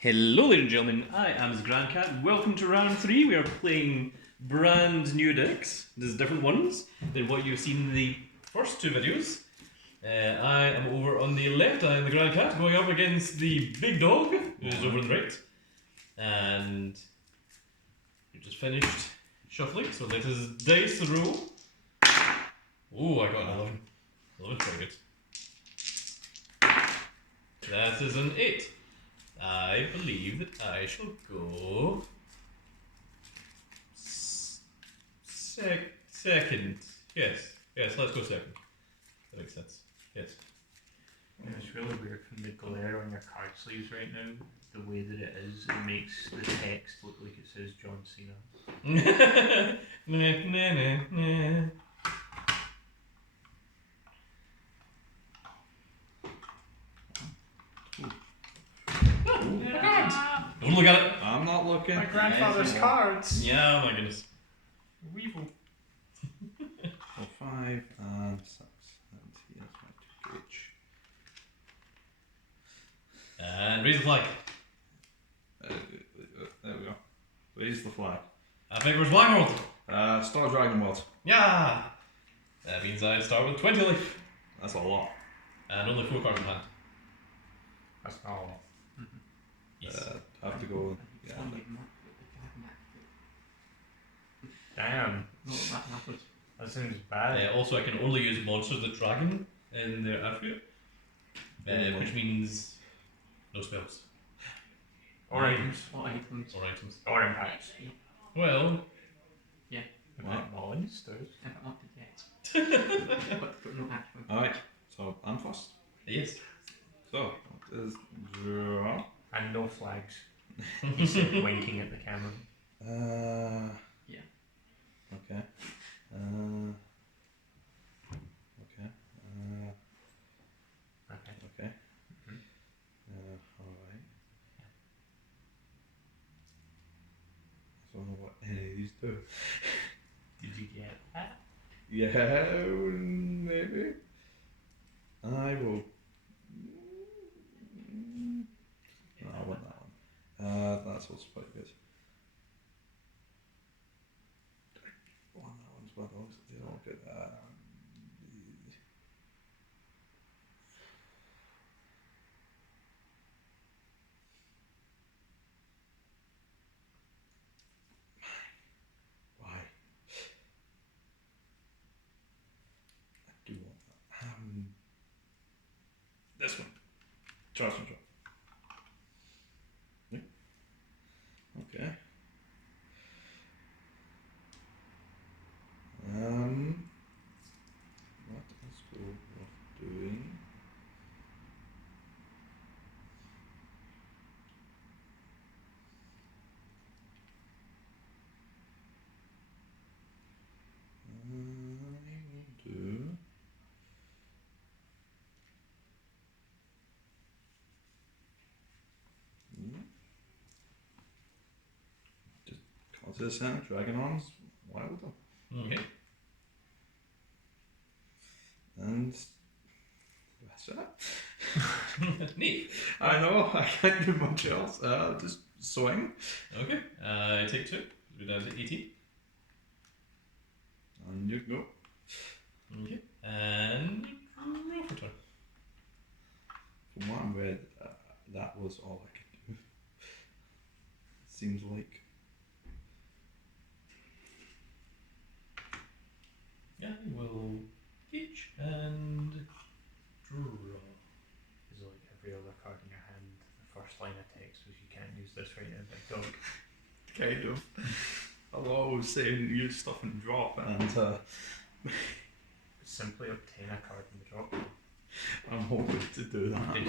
Hello, ladies and gentlemen. I am his Grand Cat. Welcome to round 3. We are playing brand new decks. There's different ones than what you've seen in the first two videos. I am over on the left. I am the Grand Cat going up against the big dog, who's over on the right. And we just finished shuffling, so let us dice roll. Oh, I got an 11. 11's pretty good. That is an 8. I believe that I shall go second. Yes, let's go second. That makes sense. Yes. Yeah, it's really weird from the glare on your card sleeves right now. The way that it is, it makes the text look like it says John Cena. Nah. Don't look at it. I'm not looking. My grandfather's cards. Yeah, my goodness. Weevil. So 5 and 6. And here's my 2 gauge. And raise the flag. There we go. Raise the flag. I think it's Black World. Star Dragon World. Yeah. That means I start with 20 life. That's a lot. And only 4 cards in hand. That's not a lot. Yes. Have to go. Yeah. Damn. That seems bad. Also, I can only use monsters that dragon in their attribute, which means no spells. Or items. Or items. Or impacts. Well, What? Monsters. Alright, so I'm first. yes. So, what is draw? And no flags. He said, winking at the camera. Yeah. Okay. Okay. Okay. Okay. Mm-hmm. Alright. I don't know what any of these do. Did you get that? Yeah, maybe. I will. No, I want that one. That's also quite good. I want that one's well, they don't get that. Why? I do want that. This one. Charge control. Yeah. Okay. What is cool worth doing? I will do. Just call to the center, Dragon Arms, Wilder. Okay. And that's it. Neat. I know, I can't do much else. Just swing. Okay. I take 2. We're down to 18. And you go. Okay. And roll for turn. From what I read, that was all I could do. Seems like. Yeah, we'll each and draw. Is like every other card in your hand. The first line of text was you can't use this right now, big dog. Kind of. I'm always saying use stuff and drop, and Simply obtain a card in the drop. I'm hoping to do that. Did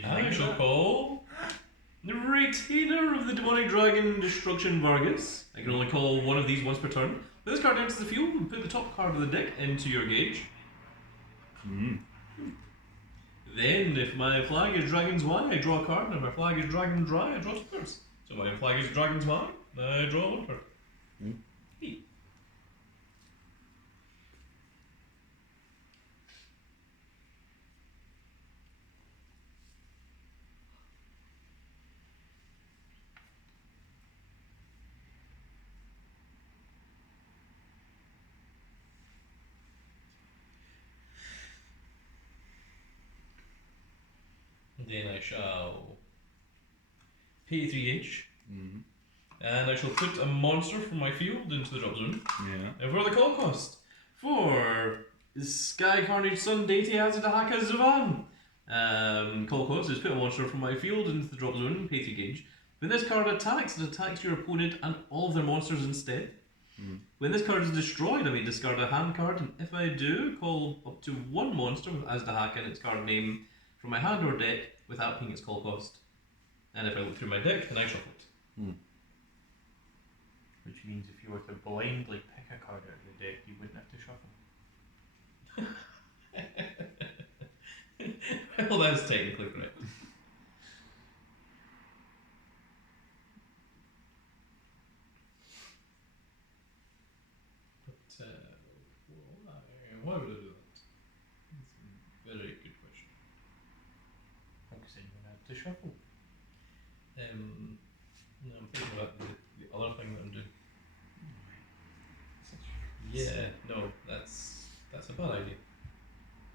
you I think shall of call the Retainer of the Demonic Dragon Destruction Vargas. I can only call one of these once per turn. Put this card enters the field and put the top card of the deck into your gauge. Then, if my flag is Dragon's Y, I draw a card, and if my flag is Dragon Drei, I draw 2 cards. So my flag is Dragon's Y, I draw 1 card. Neat. Then I shall pay 3 each. Mm-hmm. And I shall put a monster from my field into the drop zone. Yeah. And for the call cost, for Sky Carnage Sun Deity Azadahaka Zuvan. Call cost is put a monster from my field into the drop zone, pay 3 gauge. When this card attacks, it attacks your opponent and all of their monsters instead. Mm. When this card is destroyed, I may discard a hand card, and if I do, call up to 1 monster with Azadahaka and its card name from my hand or deck without paying its call cost. And if I look through my deck, then I shuffle it. Mm. Which means if you were to blindly pick a card out of the deck, you wouldn't have to shuffle. Well, that's technically correct. But, why would I do that? That's a very good question. Because then you wouldn't have to shuffle. No, I'm thinking about the other thing that I'm doing. Yeah, no, that's a bad idea.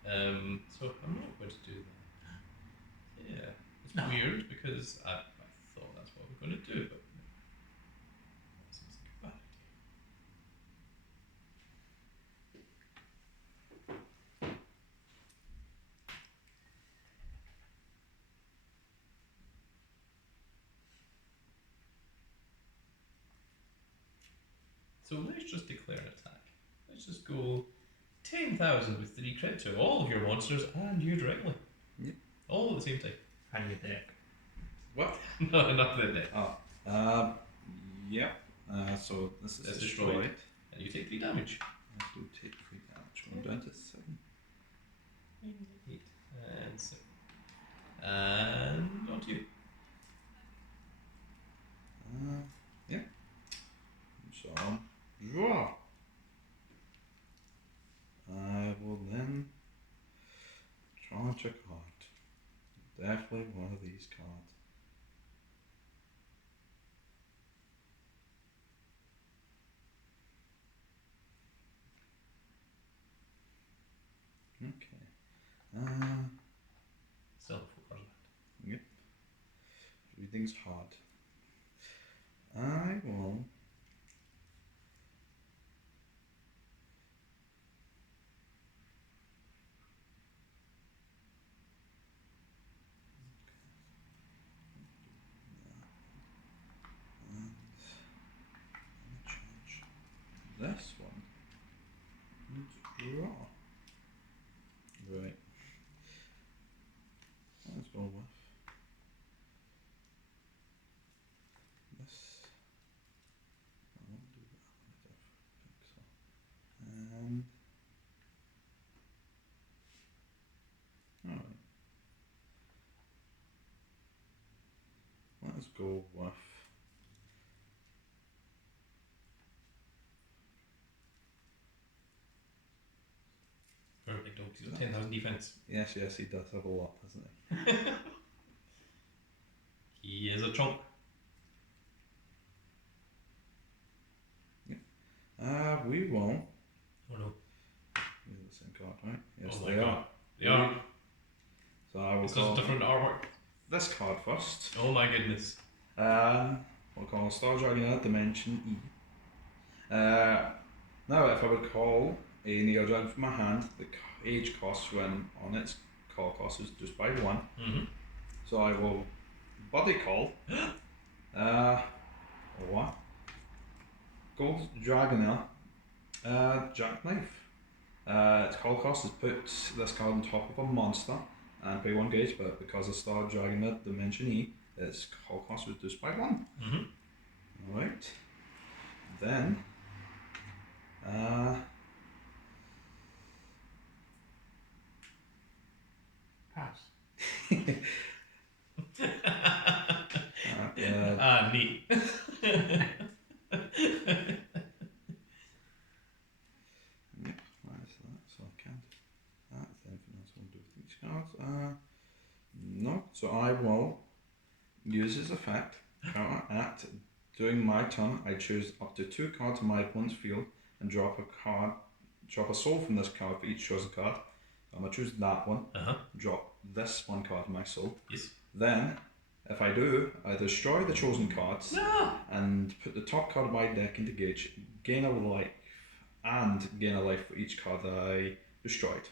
So I'm not going to do that. Yeah, it's weird because I thought that's what we're going to do, but that seems like a bad idea. So let's just declare an attack. Let's just go 10,000 with 3 crit to all of your monsters and you directly. Yep. All at the same time. And your deck. What? No, not the deck. Oh. Yep. So this is That's destroyed. destroyed. And you take 3 damage. I do take 3 damage. I'm down to 7. 8 and 7. And on to you. Yeah. So, draw. I will then charge a card. Definitely one of these cards. Okay. Still 4 cards left. Yep. Reading's hard. I will. This one and draw. Right. Let's go with this. I won't do that one, I don't think so. Alright. Let's go with Perfect dog. He's got 10,000 defense. yes, he does have a lot, doesn't he? He is a chump. We will. Oh no. These are the same card, right? Yes, Oh my they God. are. They are. So I will This call is different artwork. this card first. Oh my goodness. We'll call Star Dragon Dimension E. Now, if I would call a Neo Dragon from my hand, the age cost when on its call cost is just by 1. Mm-hmm. So I will body call. What? Gold Dragonair. Jackknife. Its call cost is put this card on top of a monster and pay 1 gauge, but because of Star Dragon Dimension E, its call cost was reduced by 1. Mm-hmm. Alright. Then Pass. Neat. Yep, that is that, so I can't do that. Is there anything else I want to do with these cards? No, so I will use his effect. At during my turn, I choose up to 2 cards in my opponent's field and drop a soul from this card for each chosen card. I'm going to choose that one, Uh-huh. drop this one card in my soul. Yes. Then, if I do, I destroy the chosen cards No! and put the top card of my deck into gauge, gain a life, and gain a life for each card that I destroyed.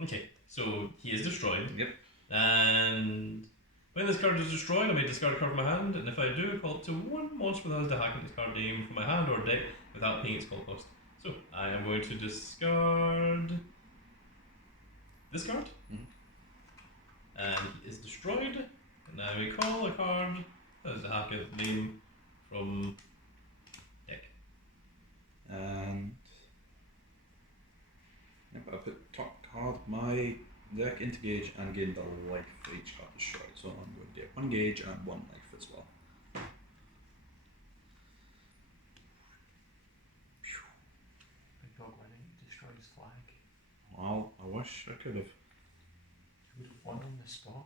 Okay, so he is destroyed. Yep. And when this card is destroyed, I may discard a card from my hand, and if I do, call it to one monster that has the hacking this card name from my hand or deck without paying its call cost. So I am going to discard this card, and he is destroyed. And now we call a card that has the hacking name from deck. And yep, I put top card of my deck into gauge and gain the life for each card destroyed. So I'm going to get 1 gauge and 1 life as well. Big dog, why didn't you destroy his flag? Well, I wish I could have. He would have won on the spot.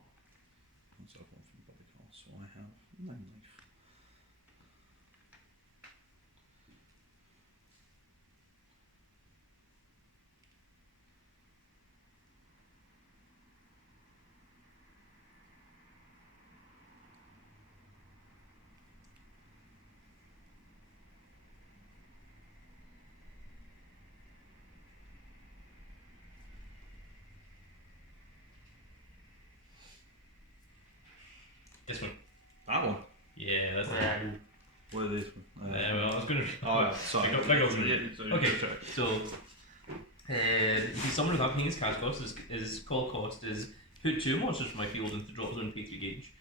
Let's have one from Buddy Call. So I have 9 life. This one. That one? Yeah, that's the Right. What are these? well, I was going to. Oh, sorry. Big Dog's Yeah, really- sorry. Okay, so he's summoned without paying his cash cost. His call cost is put 2 monsters from my field into the drop zone and pay 3 gauge.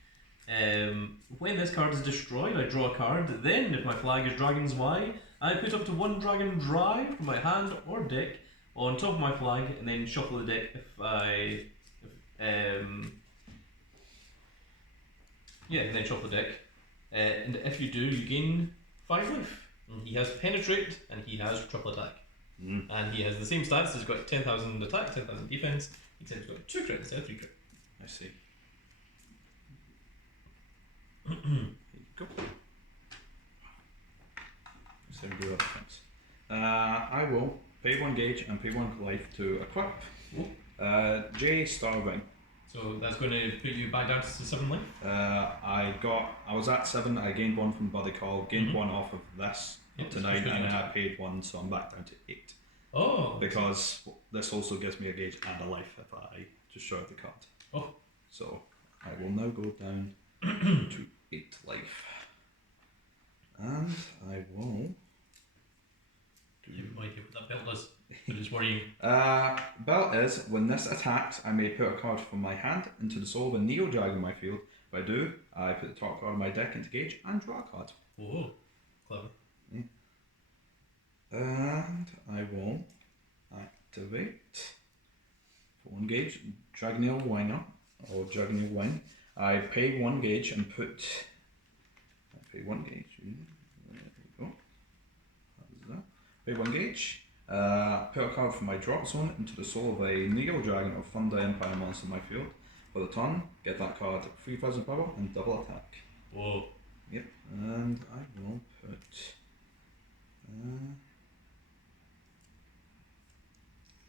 When this card is destroyed, I draw a card. Then, if my flag is Dragon's Y, I put up to 1 Dragon Drei from my hand or deck on top of my flag, and then shuffle the deck and then shuffle the deck. And if you do, you gain 5 life. And he has penetrate and he has triple attack. And he has the same stats. He's got 10,000 attack, 10,000 defense. Except he's got 2 crit instead of 3 crit. I see. There you go. So we do other things. I will pay 1 gauge and pay 1 life to equip J Starving. So that's going to put you back down to 7 life. I was at 7, I gained 1 from Buddy Call, gained 1 off of this Yep, up to so 9, it's good and then enough. I paid 1, so I'm back down to 8. Oh. Because this also gives me a gauge and a life if I destroy the card. Oh. So I will now go down to 8 life. And I will I have no idea what that belt does, but it's worrying. belt is, when this attacks, I may put a card from my hand into the soul of a Neo Dragon in my field. If I do, I put the top card of my deck into gauge and draw a card. Oh, clever. And I will activate for 1 gauge Dragoneel Whiner or Dragoneel Wine. I pay 1 gauge and put. I pay 1 gauge. There we go. That was that. Pay 1 gauge. Put a card from my drop zone into the soul of a Neo Dragon or Thunder Empire monster in my field. For the turn, get that card 3,000 power and double attack. Whoa. Yep, and I will put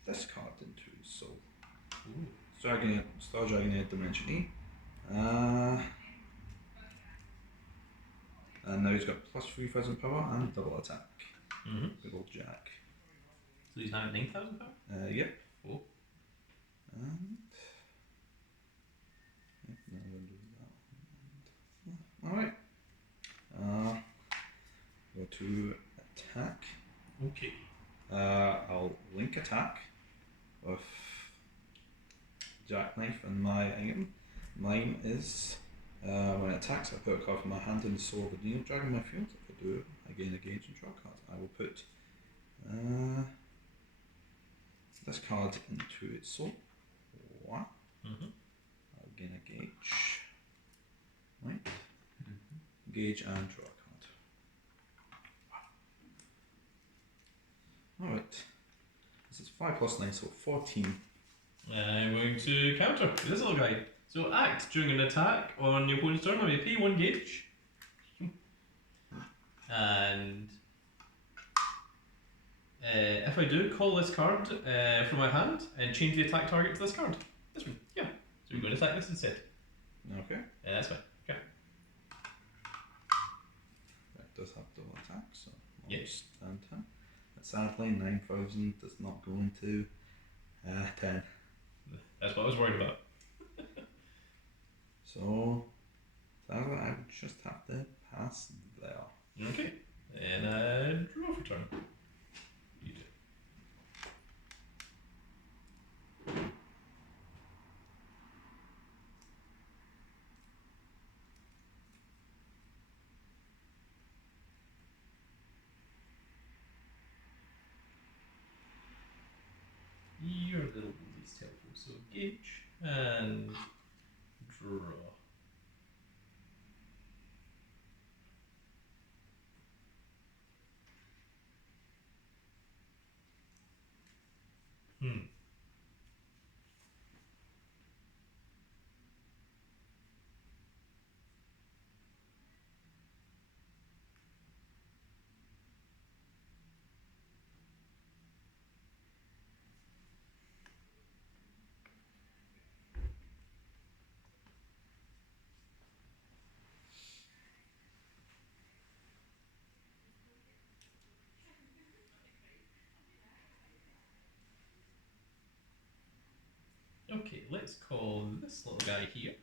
this card into his soul. Ooh. Star Dragon Dimension E. And now he's got plus 3,000 power and double attack. Mm-hmm. Good old Jack. So he's now at 9,000 power? Yep. Oh. And yep, now we'll do that. Alright. Go to attack. Okay. I'll link attack with Jackknife and my item. Mine is when it attacks, I put a card from my hand in the soul of the Neo Dragon in my field. If I do, I gain a gauge and draw a card. I will put this card into its soul. What? Mm-hmm. I'll gain a gauge. Right? Gauge and draw a card. Alright. This is 5 plus 9, so 14. I'm going to counter this little guy. So act during an attack on your opponent's turn. I may pay 1 gauge. And If I do, call this card from my hand and change the attack target to this card. This one, yeah. So we're going to attack this instead. Okay. Yeah, that's fine. Okay. That does have double attack, so I'll Yes. stand him. But sadly, 9,000 does not go into 10. That's what I was worried about. So, sadly, I would just have to pass there. Okay. And draw for turn. You do. You're a little least helpful, so gauge and draw. Okay, let's call this little guy here.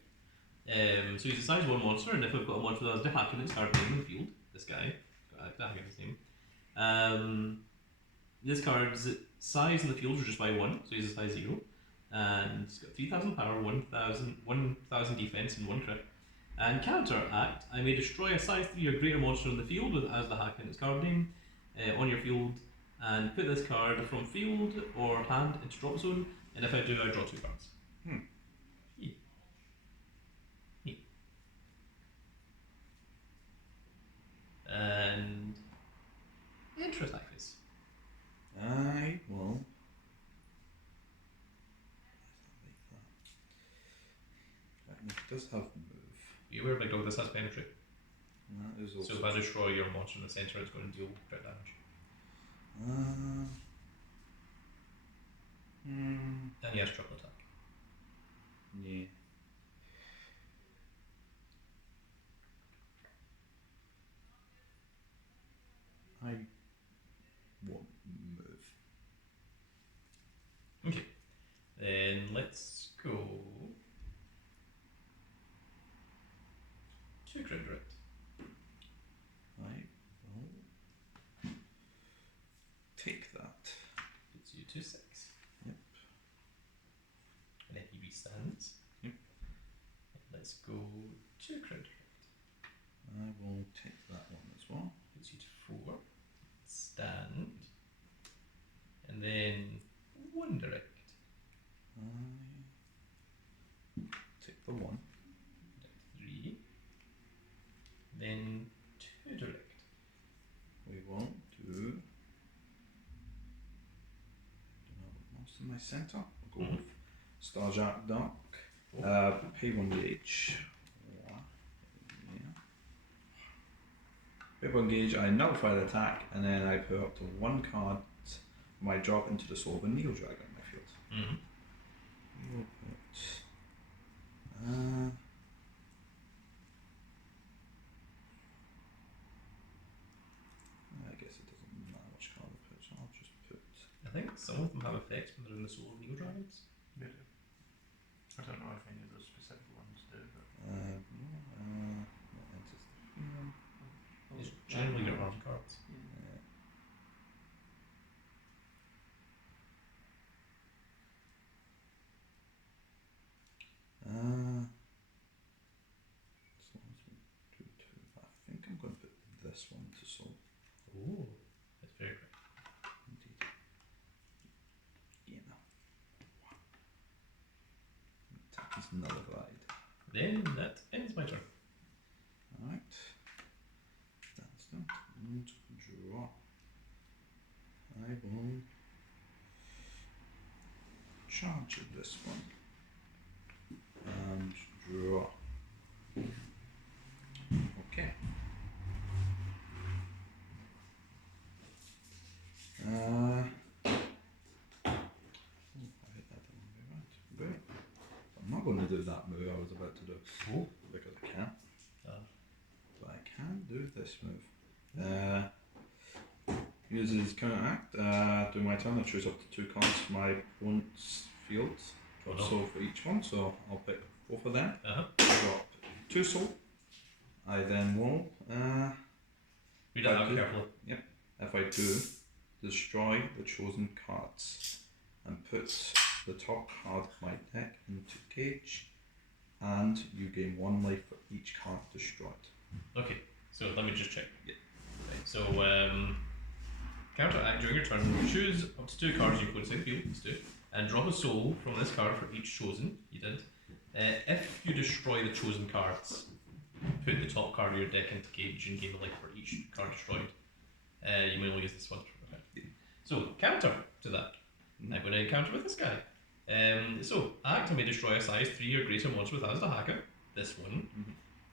So he's a size 1 monster, and if we've got a monster that has the hack in its card name in the field, this guy, got the hack in his name. This card's size in the field is just by 1, so he's a size 0. And he's got 3,000 power, 1,000 defense, and 1 crit. And character act, I may destroy a size 3 or greater monster in the field with as the hack in its card name on your field, and put this card from field or hand into drop zone, and if I do, I draw 2 cards. Yeah. Yeah. And interest attack this. I will. It does have move. Be aware, big dog, this has penetrate. That is also. So if I destroy your monster in the centre, it's going to deal crit damage. And he has triple attack. Yeah. I won't move. Okay. Then let's go. 2 crit direct. I will take that. Puts you to 6. Yep. And then he restands. Yep. Let's go 2 crit direct. I will take that one as well. Puts you to 4. Stand. And then 1 direct. I take the 1. Direct 3. Then 2 direct. We won't do. Most in my centre. I'll go with Starjack Dark. Pay 1 gauge. Yeah. Pay 1 gauge, I nullify the attack, and then I put up to 1 card from my drop into the soul of a Needle Dragon in my field. Mm-hmm. We'll put. I guess it doesn't matter which card I put, so I'll just put. I think some of them have effects when they're in the soul of Neo Dragons. They do. I don't know if any of those specific ones do, but That enters the field. It's generally your arm cards. As long as we do 2, I think I'm going to put this one to soul. Oh, that's very good. Indeed. Yeah. Attack is nullified. Then that ends my turn. Alright. That's done. And draw. I will charge at this one. And draw. Okay. it to do. Oh. Because I can. Ah. But I can do this move. Uses counteract. Do my turn. I choose up to 2 cards from my opponent's field. Oh, Drop no. soul for each one, so I'll pick both of them. Uh-huh. Drop 2 soul. I then will, Read that out do. carefully. if I do, destroy the chosen cards and put the top card of my deck into cage, and you gain 1 life for each card destroyed. Okay, so let me just check. Yeah. Right, so, counteract during your turn, choose up to 2 cards you put in field, let's do, and drop a soul from this card for each chosen. You did. If you destroy the chosen cards, put the top card of your deck into cage and gain a life for each card destroyed. You may only use this one. Okay. Yeah. So, counter to that. I'm going to counter with this guy. So, act, I may destroy a size 3 or greater monster with as the hacker, this one,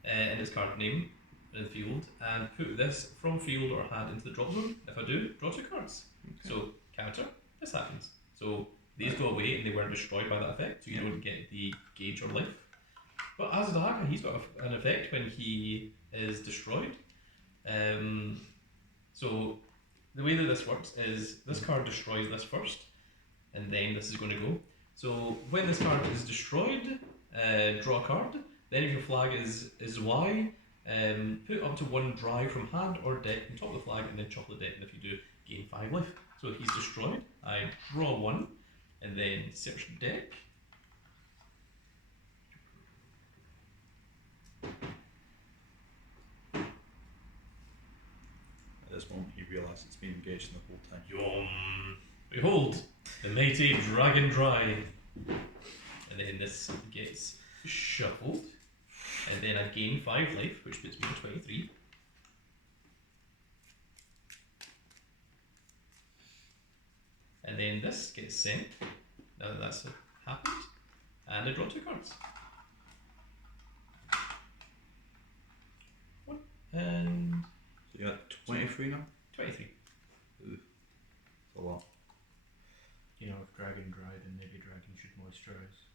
in its card name in the field, and put this from field or hand into the drop zone. If I do, draw 2 cards. Okay. So, counter, this happens. So, these go away and they weren't destroyed by that effect, so you don't get the gauge or life. But as the hacker, he's got an effect when he is destroyed. So, the way that this works is this card destroys this first, and then this is going to go. So when this card is destroyed, draw a card. Then if your flag is Y, put up to 1 Drei from hand or deck on top of the flag, and then shuffle the deck. And if you do, gain 5 life. So if he's destroyed, I draw 1, and then search the deck. At this moment, he realises it's been engaged the whole time. Yum! Behold, the mighty Dragon Drei. And then this gets shuffled. And then I gain 5 life, which puts me to 23. And then this gets sent, now that that's happened, and I draw 2 cards. 1 and So you're at 23 now? 23. That's a lot. You know, if dragon dried, then maybe dragon should moisturise.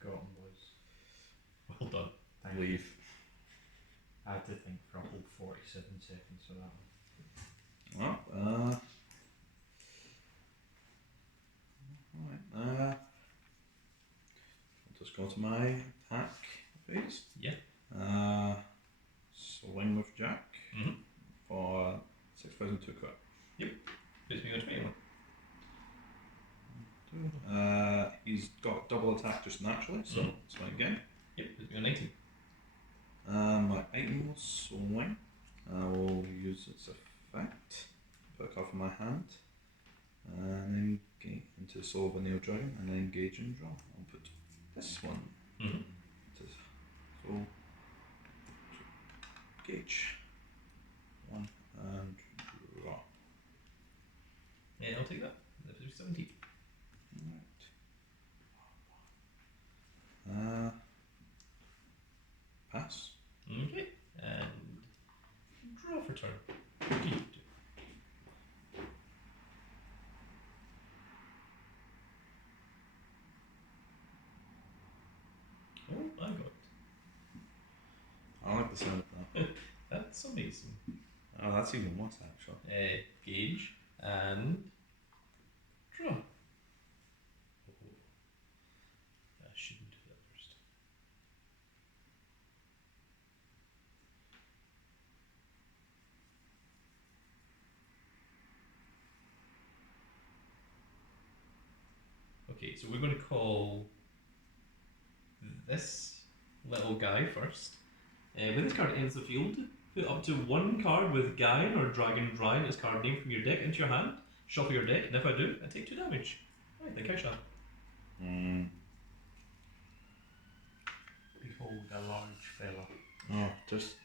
Got 'em, boys. Well done. Thank you. Leave. I had to think for a whole 47 seconds for that one. Well, alright, I'll just go to my attack phase. Yeah. Swing with Jack Mhm. for 6,002 cut. Puts me on 21. He's got double attack just naturally, so swing again. Yep, puts me on 19. My item will swing. I will use its effect. Put a card from my hand. And then get into Soul of a Neo Dragon and then engage and draw. I'll put this one Mhm. into Soul. Gauge. 1 and draw. Yeah, I'll take that. That puts me 17. Right. Pass. Okay, and draw for turn. What do you do? Oh, I got it. I like the sound of that. That's amazing. Oh, that's even worse actually. Gauge and draw. Oh, I shouldn't do that first. Okay, so we're going to call this little guy first. When this card ends the field, put up to 1 card with Gain or Dragon Drei in its card name from your deck into your hand, shuffle your deck, and if I do, I take 2 damage. I think I shall. Behold a large fella. Oh, just.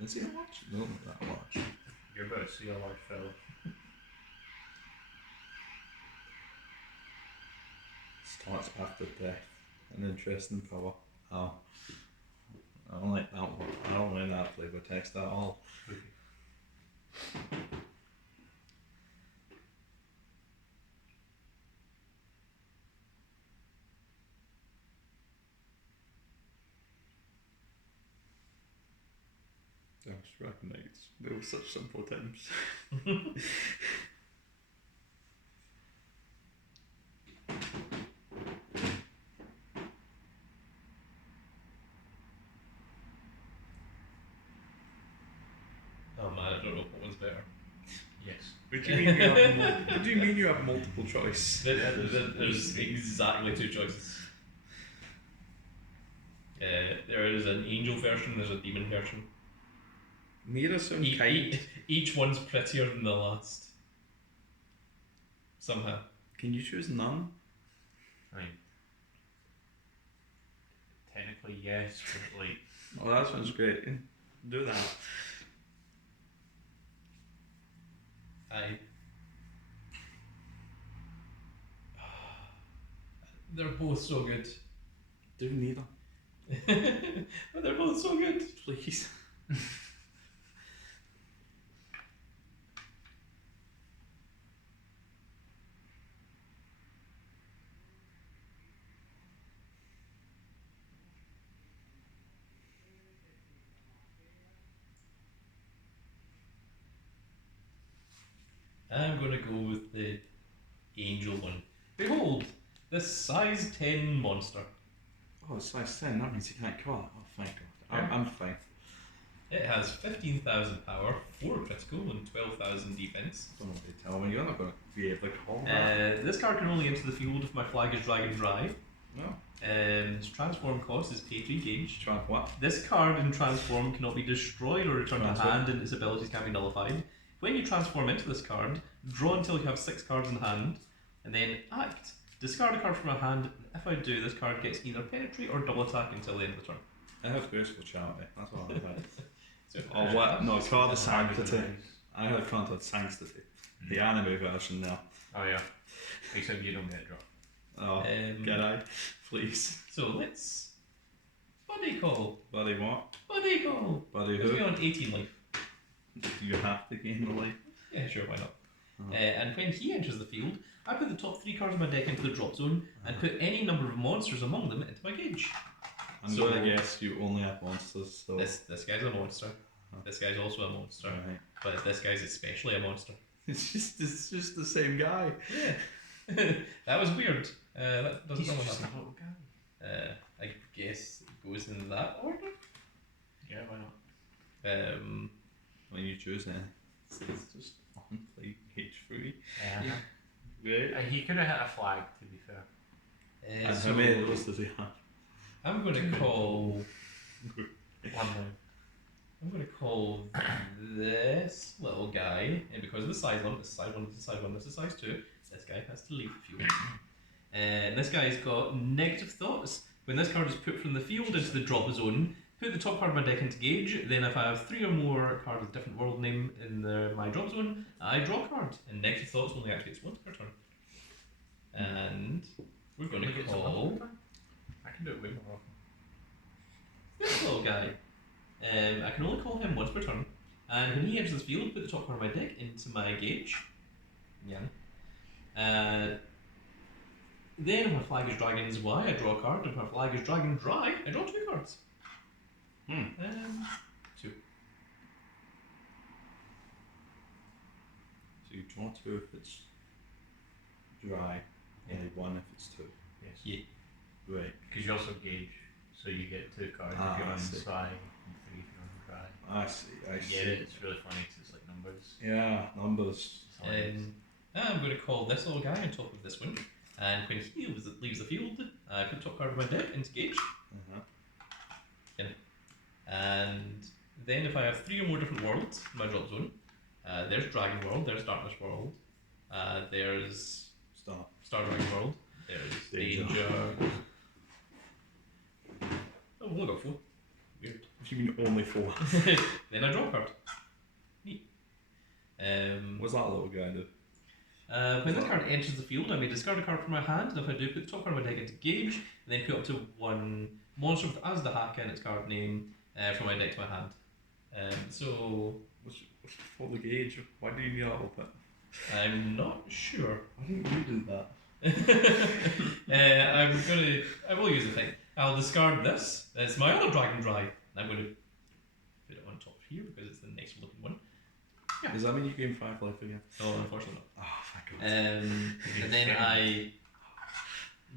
Is he a large? No, not that large. You're about to see a large fella. Starts after death. An interesting power. Oh. I don't like that one. I don't like that flavor text at all. just recognise they were such simple times. Oh man, I don't know what one's better. Yes. What do you mean you have what do you mean you have multiple choice? There's exactly two choices. There is an angel version, there's a demon version. Mira sound kind. Each one's prettier than the last. Somehow. Can you choose none? I mean, technically yes, but like. Oh, that sounds great. Do that. Aye. They're both so good. Do neither. But they're both so good. Please. I'm gonna go with the angel one. Behold, this size 10 monster. Oh, it's size 10. That means you can't kill it. Oh, thank God. Yeah. I'm fine. It has 15,000 power, 4 critical, and 12,000 defense. Don't know what they tell me. You're not going to be able to call that. This card can only enter the field if my flag is Drei. No. Its transform cost is pay 3 gauge. Try what? This card in transform cannot be destroyed or returned to Transform. hand, and its abilities can be nullified. When you transform into this card, draw until you have 6 cards in hand, and then act. Discard a card from my hand. If I do, this card gets either penetrate or double attack until the end of the turn. I have graceful charity. That's all I have. So, Oh, what? No, it's called the Sanctity. Nice. I had a called Sanctity. The anime version now. Oh yeah. Except you don't get a drop. Oh, get I? Please. So let's buddy call. Buddy what? Buddy call. Buddy Because who? we're on 18 life. Do you have to gain the life? Yeah, sure, why not? Oh. And when he enters the field, I put the top 3 cards of my deck into the drop zone and put any number of monsters among them into my gauge. I'm So- going to guess you only have monsters, so... This guy's a monster. This guy's also a monster. Right. But this guy's especially a monster. It's just the same guy. Yeah. That was weird. That doesn't He's normally just a happen. little guy. I guess it goes in that order. Yeah, why not? When you choose any, it's just on play page 3. Yeah. Right. He could have hit a flag, to be fair. And So how many of those does he have? I'm going to call. One now. I'm going to call this little guy, and because of the size one, this is size 1, this is size 1, this is size 2, this guy has to leave the field. And this guy's got negative thoughts. When this card is put from the field into the drop zone, put the top card of my deck into gauge, then if I have 3 or more cards with different world name in my drop zone, I draw a card. And negative thoughts only activates once per turn. And we're going to Only gets a call one. I can do it way more often. this little guy. I can only call him once per turn, and when he enters this field, put the top card of my deck into my gauge. Yeah. Then if my flag is Dragon's Y, I draw a card. If my flag is Dragon Dry, I draw 2 cards. 2. So you draw 2 if it's dry, only 1 if it's 2. Yes. Yeah. Right. Because you also gauge, so you get 2 cards Ah, if you're I on see. dry and 3 if you're on dry. I see, I You see. get it, it's really funny because it's like numbers. Yeah, numbers. It's hilarious. I'm going to call this little guy on top of this one, and when he leaves the field, I put the top card of my deck into gauge. Uh-huh. And then if I have 3 or more different worlds in my drop zone, there's Dragon World, there's Darkness World, there's Stop. Star Dragon World, there's Danger. Danger. Oh, we've only got 4. Weird. What do you mean only 4? Then I draw a card. Neat. What's that little guy do? When this card enters the field, I may discard a card from my hand, and if I do, put the top card of my deck into gauge, and then put up to 1 monster with as the hack in its card name from my deck to my hand. So What's for the gauge? Why do you need that open? I'm not sure. Why didn't you do that? I will use the thing. I'll discard this. It's my other Dragon Dry. I'm going to put it on top here because it's the nicer looking one. Does that mean you gain 5 life again? Oh, unfortunately not. Oh, thank God. And then I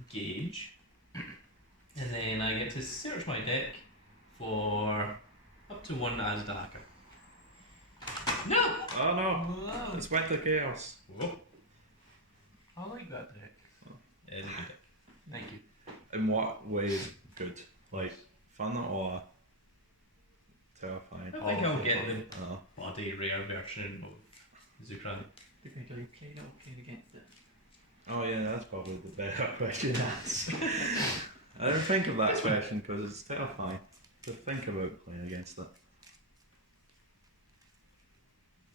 gauge, and then I get to search my deck for up to 1 as the hacker. No! Oh no! Wow. It's went to chaos. Whoa. I like that deck. Yeah, it's a good deck. Thank you. In what way is it good? Like, fun or terrifying? I think I'll get the Oh. bloody rare version of Zukran. You think you're playing okay against it? Oh yeah, that's probably the better question to ask. I didn't think of that question because it's terrifying to think about playing against it.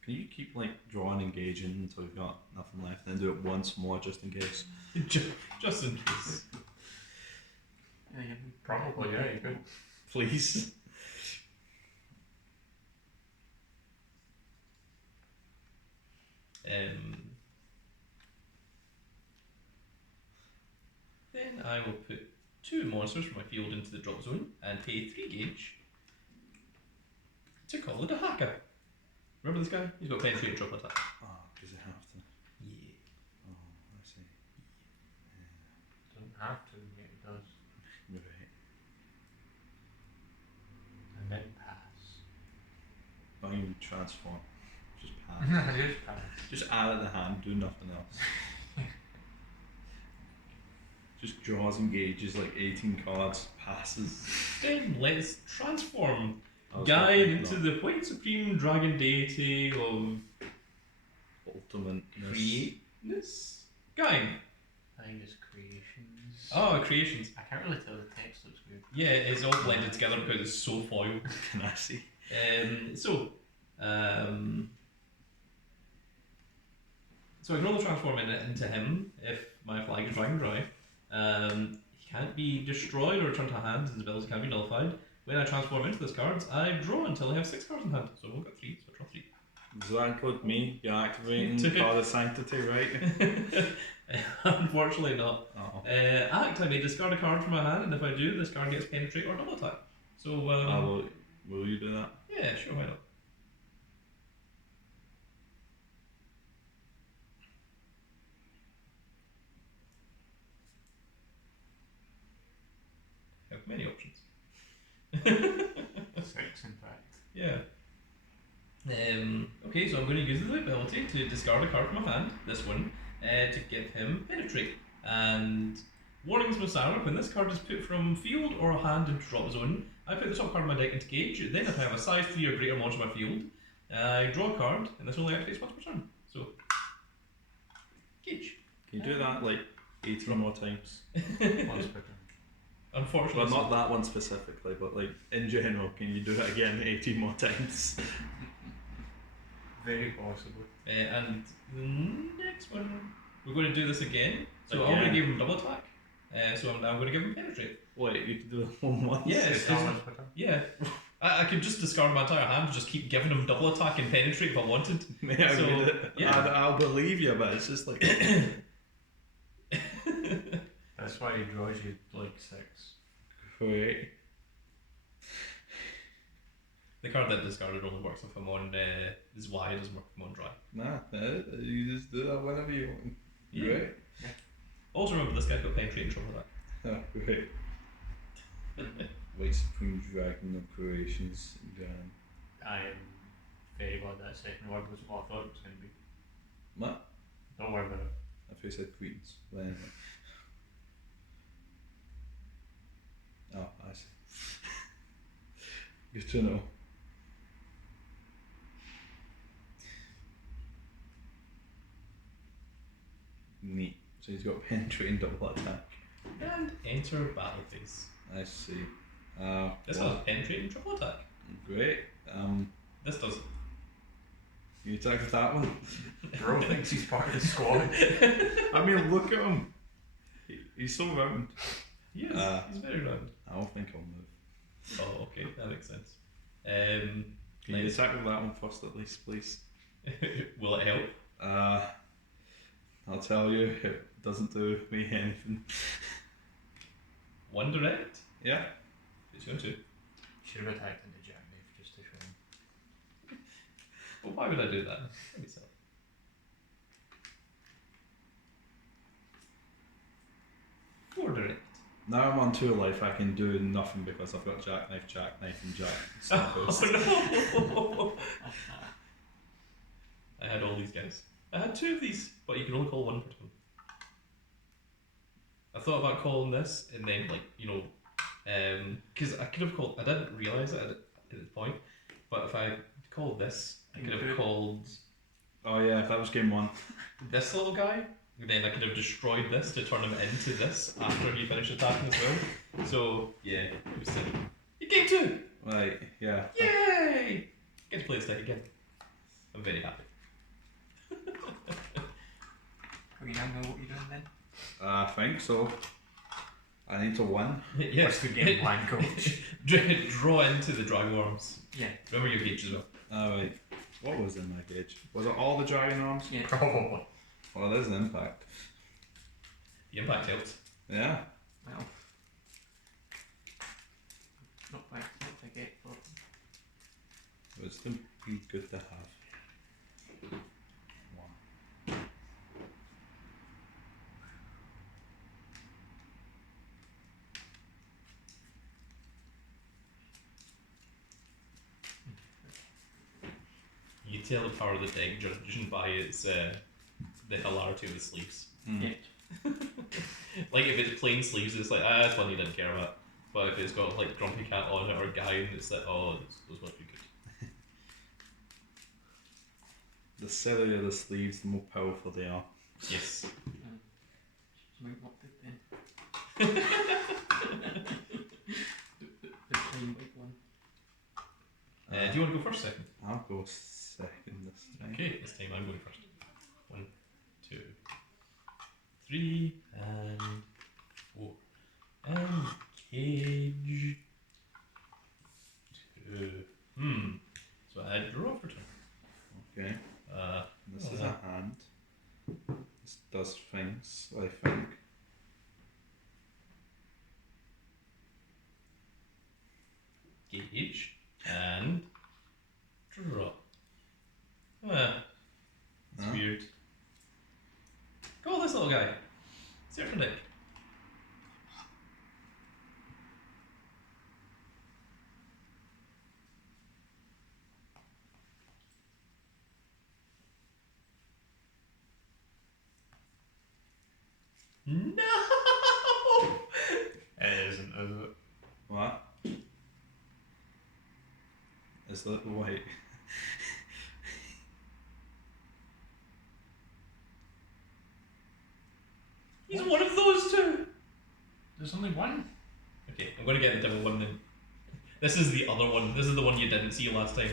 Can you keep like drawing engaging until you've got nothing left, then do it once more just in case? Just in case. Probably, yeah, you could. Please. Then I will put 2 monsters from my field into the drop zone and pay 3 gauge to call it a hacker. Remember this guy? He's got penetrate and triple attack. Oh, because you have to. Yeah. Oh, I see. Don't have to, yet it does. Right. And then pass. Don't even transform. Just pass. Just pass. Just add it to the hand, do nothing else. Just draws and gauges like 18 cards, passes. Then let's transform I was Guide hoping into not. the White Supreme Dragon Deity of Ultimateness. Createness? Guide. I think it's creations. Oh, Creations. I can't really tell, the text looks weird. Yeah, it's all blended together because it's so foil. Can I see? So I can only transform into him if my flag is Dragon Drei. He can't be destroyed or returned to hand, his abilities can't be nullified. When I transform into this card, I draw until I have 6 cards in hand. So I've got 3, so I draw 3. Does that include me? You're activating Card of Sanctity, right? Unfortunately not. Oh. Act, I may discard a card from my hand, and if I do, this card gets penetrate or double attack. So, Will you do that? yeah, sure, why not? I have many options. 6, in fact. Yeah. Okay, so I'm going to use the ability to discard a card from my hand, this one, to give him penetrate. And warnings Masara, when this card is put from field or hand into drop zone, I put the top card of my deck into cage. Then if I have a size 3 or greater monster in my field, I draw a card, and this only activates once per turn. So, cage. Can you do that like 18 more times? Once per turn. Unfortunately, Well, not that one specifically, but like in general, can you do it again 18 more times? Very possibly. and the next one, we're going to do this again. So I'm Again? going to give him double attack. So I'm now going to give him penetrate. Wait, you can do it one once? Yeah, It's not once per turn. Yeah. I could just discard my entire hand and just keep giving him double attack and penetrate if I wanted. May I So, read it? yeah. I'll believe you, but it's just like. That's why he draws you like 6. Wait. The card that discarded only works if I'm on is why it doesn't work if I'm on Drei. Nah, you just do that whenever you want. Yeah. Right? Also remember this guy's got penetrate and trouble with Oh, great. White Supreme Dragon of Creations. I am very glad that second word was what I thought it was going to be. What? Don't worry about it. I thought you said Queens. But anyway. Oh, I see. Good to know. Neat. So he's got penetrating double attack. that. And enter battle phase. I see. This well, has penetrate and triple attack. great. This does. You attack with that one. Bro thinks he's part of the squad. I mean, look at him. He's so round. He is. He's very round. I don't think I'll move. Oh, okay, that makes sense. Can you Nice. attack with that one first, at least, please? Will it help? I'll tell you, it doesn't do me anything. One direct? Yeah. It's going to. Should have attacked into Jackknife just to show him. Well, why would I do that? Let me see. Or direct. Now I'm on 2 life, I can do nothing because I've got Jackknife, and Jack Snappers. Oh no! I had all these guys. I had 2 of these, but you can only call 1 per turn. I thought about calling this, and then, like, you know, because I could have called. I didn't realise it at the point, but if I called this, I could have called Oh yeah, if that was game 1. this little guy. Then I could have destroyed this to turn him into this after he finished attacking as well. So yeah, it was silly. Game 2! Right, yeah. Yay! Get to play this deck again. I'm very happy. Oh, you now know what you're doing then? I think so. I need to win. Yes. What's the game plan, coach? Draw into the Dragon Arms. Yeah. Remember your gauge as well. Alright. What was in my gauge? Was it all the Dragon Arms? Yeah. Probably. Well, there's an impact. The impact helped. Yeah. Well. Not bad to get for. It would still be good to have. One. You can tell the power of the deck judging by its the hilarity of the sleeves. Yeah. Like if it's plain sleeves, it's like it's one you didn't care about. But if it's got like Grumpy Cat on it or Guy, it's like those must be good. The sillier the sleeves, the more powerful they are. Yes. Might want it then. The plain white one. Do you want to go first, second? I'll go second this time. Okay, this time I'm going first. 1, 2, 3, and 4. And cage 2. So I draw for turn. Okay. This is a that. hand. This does things, I think. Gauge and draw. That's weird. Call this little guy. Surfer deck. No! It isn't, is it? What? It's the little white. He's one of those 2! There's only one. Okay, I'm going to get the double one then. This is the other one. This is the one you didn't see last time.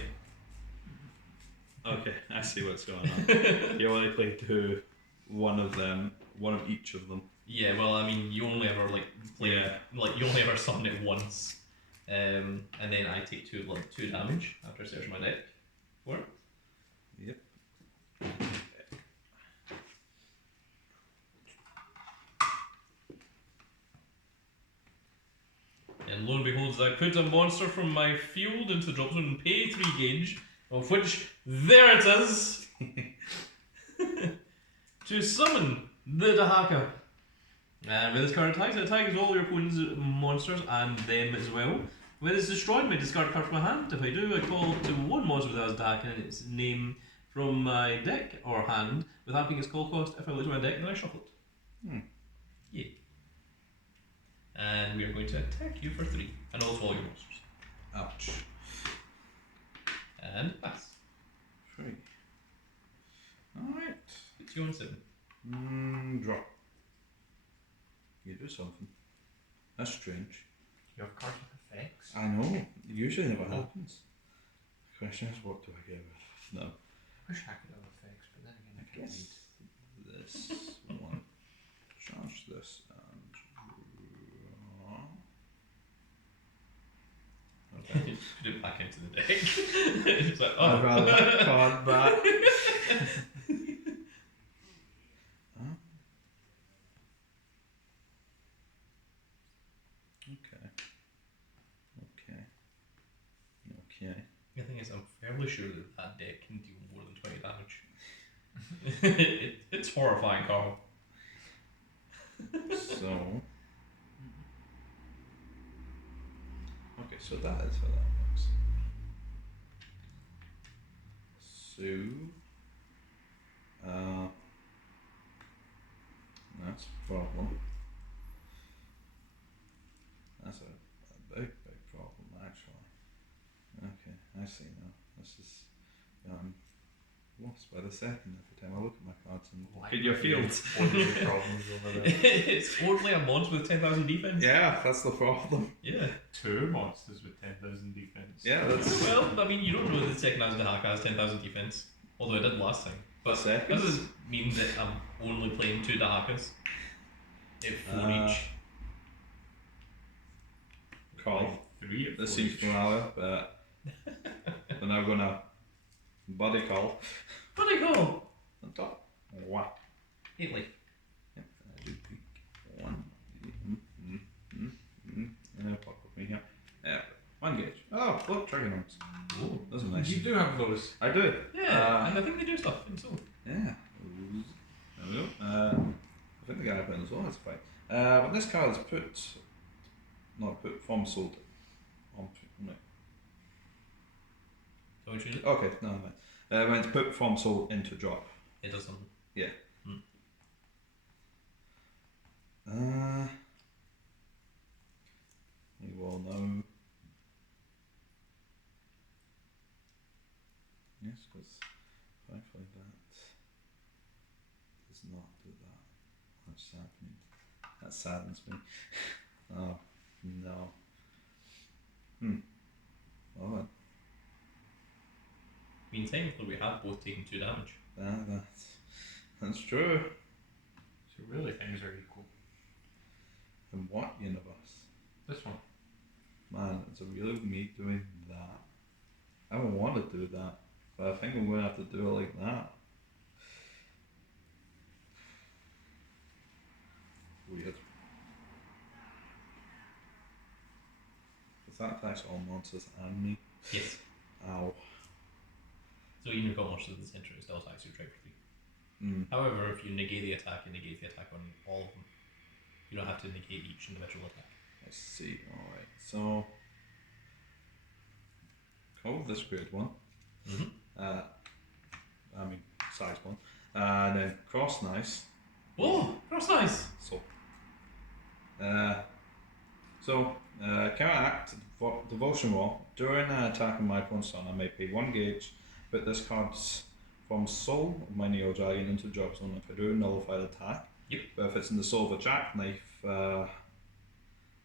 Okay, I see what's going on. You only play 2, one of them, one of each of them. Yeah, well, I mean, you only ever like play like you only ever summon it once, and then I take 2 damage after I search my deck. For it. Yep. And lo and behold, I put a monster from my field into the drop zone and pay 3 gauge, of which there it is, to summon the Dahaka. And when this card attacks, it attacks all your opponent's monsters and them as well. When it's destroyed, I may discard a card from my hand. If I do, I call to 1 monster that has Dahaka and its name from my deck or hand, with that being its call cost. If I look at my deck, then I shuffle it. Yeah. And we are going to attack you for 3, and also all your monsters. Ouch. And pass. 3. Alright. It's you on 7. Draw. You do something. That's strange. You have cards with effects. I know. It usually never happens. The question is, what do I get with? No. I wish I could have effects, but then again, I I can't guess read. this one. Charge this and draw. Okay. Put it back into the deck. It's like, oh. I'd rather that card back. Huh? Okay. Okay. Okay. The thing is, I'm fairly sure that that deck can deal more than 20 damage. It's horrifying, Carl. So. Okay, so that is how that works. So. That's a problem. That's a big problem, actually. Okay, I see now. This is. Lost by the second every time I look at my cards and look at your fields. What are the problems over there? It's only a monster with 10,000 defense. Yeah, that's the problem. Yeah. 2 monsters with 10,000 defense. Yeah, that's. Well, I mean, you don't know that the second Dahaka has 10,000 defense. Although it did last time. But Second? that doesn't mean that I'm only playing 2 Dahakas. At 4 each. Call. 3 at This 4 seems each. familiar, but we're now gonna buddy call Buddy call! on top. Wow. 8 life. Yep, I do think one. And I'll pop with me here. Yeah, 1 gauge. Oh, look, trigger notes. Oh. Those are nice. You do have those. I do. Yeah, and I think they do stuff, and so. Yeah. There we go. I think the guy put in as well, that's fine. But this card is put from sold on. No. So we choose it? Okay, no, mind. When it's put from sold into drop. It does something. We will know. Yes, because thankfully that does not do that. That's happening. That saddens me. Oh, no. Well, I mean, technically, we have both taken 2 damage. that's true. So really things are equal. In what universe? This one. Man, it's a really me doing that. I don't want to do that, but I think I'm going to have to do it like that. Weird. Because that attacks all monsters and me. Yes. Ow. So even if you've got monsters in the centre, it still attacks your trigger 3. Mm. However, if you negate the attack, you negate the attack on all of them. You don't have to negate each individual attack. I see, alright. So, call this grade 1. I mean, size 1. And then cross nice. Oh, that's nice! Counteract Devotion Wall. During an attack on my opponent's turn, I may pay 1 gauge, put this card's from soul of my Neo Dragon into the drop zone. If I do, nullify the attack. Yep. But if it's in the soul of a Jackknife,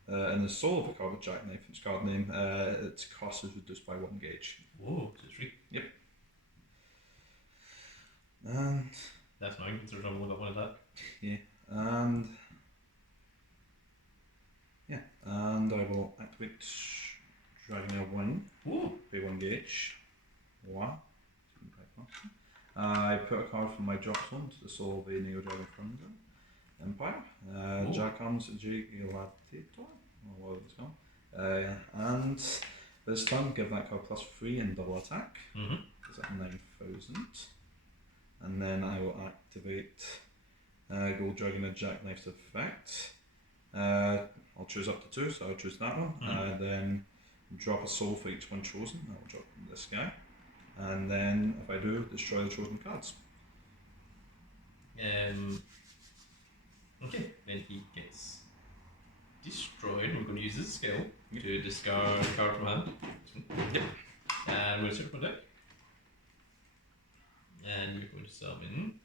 in the soul of a card with Jackknife, its card name, its cost is reduced by 1 gauge. Whoa, so it's free. Yep. And That's annoying, considering I've only got one of that. and I will activate Dragon of Wing. Whoa! Pay 1 gauge. Wow. I put a card from my drop zone to the soul of a Neo Dragon from Empire. Jack Arms Gladiator, or whatever it's called. And this time, give that card +3 in double attack. Is at 9,000. And then I will activate Gold Dragon and Jackknife's effect. I'll choose up to 2, so I'll choose that one. Then drop a soul for each one chosen. I will drop this guy. And then, if I do, destroy the chosen cards. Okay, then he gets destroyed. We're going to use this skill to discard a card from hand. Yep. And we'll search my deck. And we're going to summon.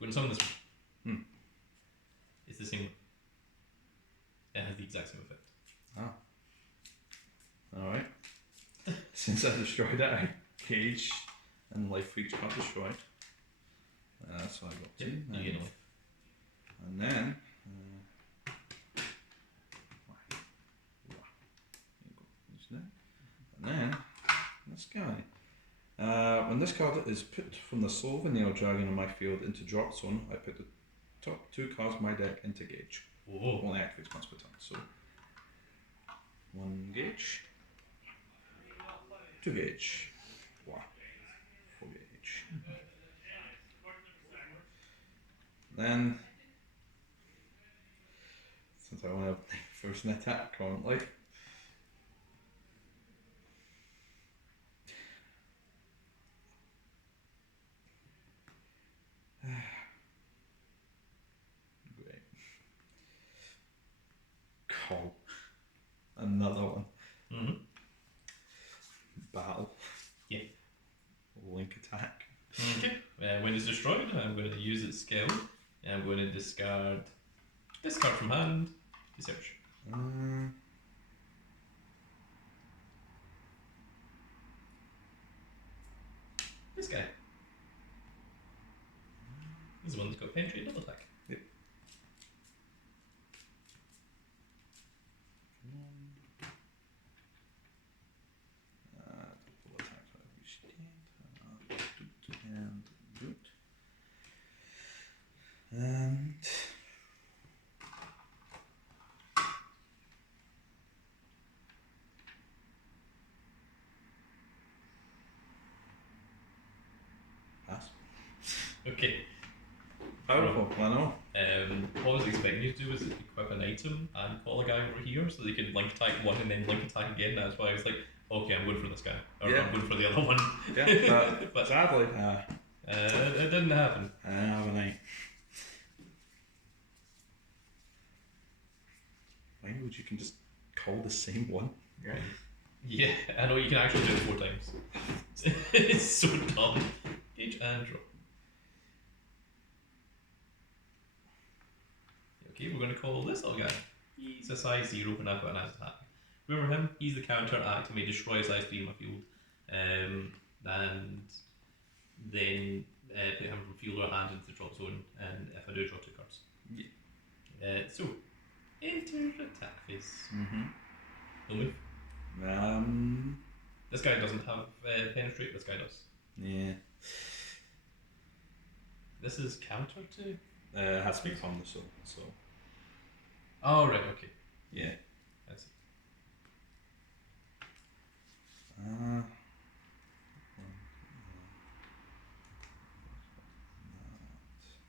We're going to summon this one. It's the same one. It has the exact same effect. Alright. Since I destroyed it, I cage and life freaks got destroyed. So I got 2. You And, get a life. and then. And then this guy. When this card is put from the soul of a nail dragon on my field into drop zone, I put the top 2 cards of my deck into gauge. Whoa. Only activates once per turn. So 1 gauge, 2 gauge, 4 gauge. Then, since I only have first an attack currently, great. Call. Another one. Mm-hmm. Battle. Yeah. Link attack. Okay. When it's destroyed, I'm going to use its skill. And I'm going to discard this card from hand to search. This guy. He's the one that's got penetrate double attack. Yep. Double attack for every state. Doot and doot. And pass. Okay. Powerful, I know. What I was expecting you to do was equip an item and call a guy over here so they can link attack one and then link attack again. That's why I was like, okay, I'm going for this guy. Or Yeah. I'm going for the other one. Yeah, but But sadly, it didn't happen. I don't have an eye. Why would you can just call the same one? Right. Yeah, I know you can actually do it 4 times. It's so dumb. Gauge and draw. Okay, we're going to call this little guy. He's a size 0 and I've got an as attack. Remember him? He's the counter act. May destroy size 3 in my field. And then put him from field or hand into the drop zone. And if I do, draw 2 cards. Yeah. So, enter attack phase. Mm-hmm. No move. This guy doesn't have penetrate, this guy does. Yeah. This is counter to? It has to be from the soul, so. Oh, right, okay. Yeah. I see.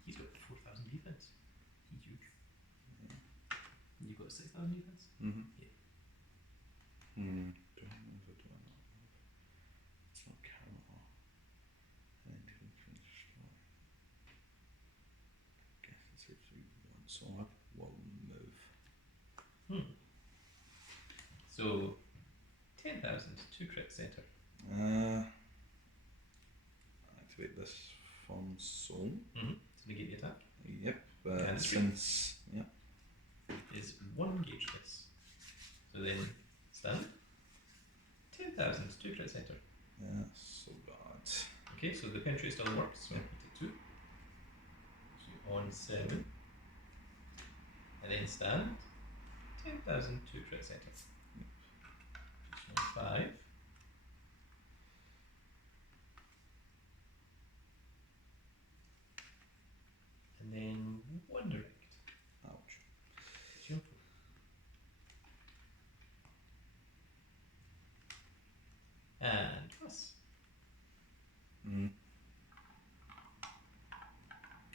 He's got 4,000 defense. He's huge. Yeah. You've got 6,000 defense? Mm-hmm. Yeah. Do I move or do I not move? It's not counter. Anything can destroy. Guess it's if you want, so I will move. So, 10,000 to crit center. Activate this from soul. To negate the attack. Yep. And Since yep. Is 1 gauge this. So then, stand. 10,000 to crit center. Yeah, so bad. Okay, so the penetrate still works. So Yeah. take 2. So on 7. And then stand. 10,000 to crit center. So on 5. And then 1 direct. Ouch. Jump. And plus.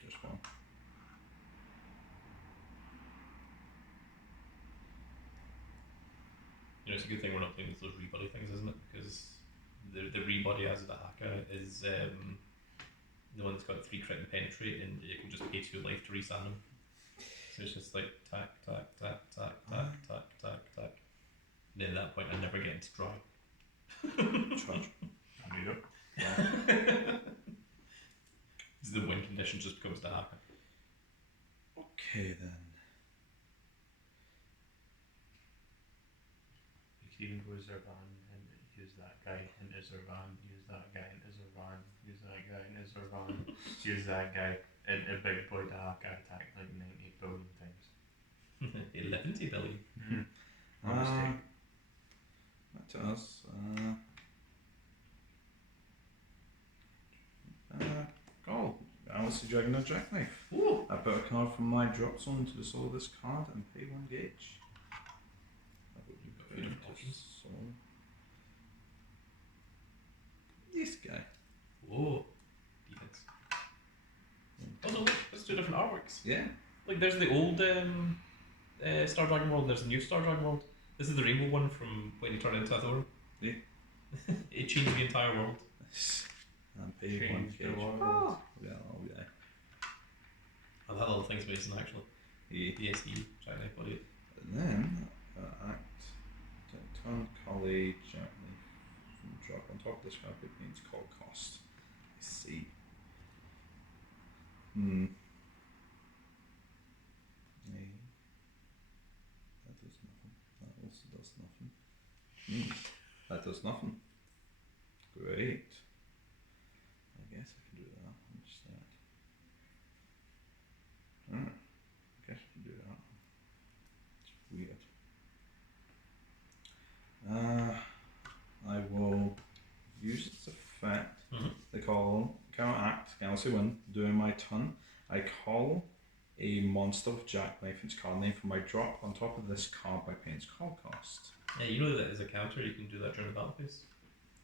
Just one. You know, it's a good thing we're not playing with those rebody things, isn't it? Because the rebody as the hacker is the one that's got 3 crit and penetrate, and you can just pay 2 life to restand them. So it's just like tack, tack, tack, tack, tack, tack, tack, tack. And then at that point, I never get into Drei. Charge. I made it. Yeah. The win condition just becomes the hacker. Okay then. You could even go Zervan and use that guy into Zervan, use that guy into Zervan, survive. Use that guy in a big boy dark attack like 90 billion times. 11 billion. Mistake. That to us. Goal. Galaxy Dragon and Jackknife. Ooh! I put a card from my drop zone to the soul of this card and pay 1 gauge. I will do Got a few different to options. soul. This guy. Whoa. Defense. Oh no, that's 2 different artworks. Yeah. Like there's the old Star Dragon World, there's the new Star Dragon World. This is the rainbow one from when you turn into a Thor. Yeah. It changed the entire world. And pay 1 Changed the gauge. world. Oh. Yeah, oh yeah. Oh, that little thing's amazing actually. Yeah. The SE, Jackknife body. And then turn collie gently from drop on top of this card. It means call cost. I see. Yeah. That does nothing. That also does nothing. That does nothing. Great. I guess I can do that instead. I guess I can do that. It's weird. I will use its effect. They call counteract, Galaxy Win. During my turn, I call a monster with Jackknife its card name from my drop on top of this card by paying its call cost. Yeah, you know that as a counter you can do that during the battle phase.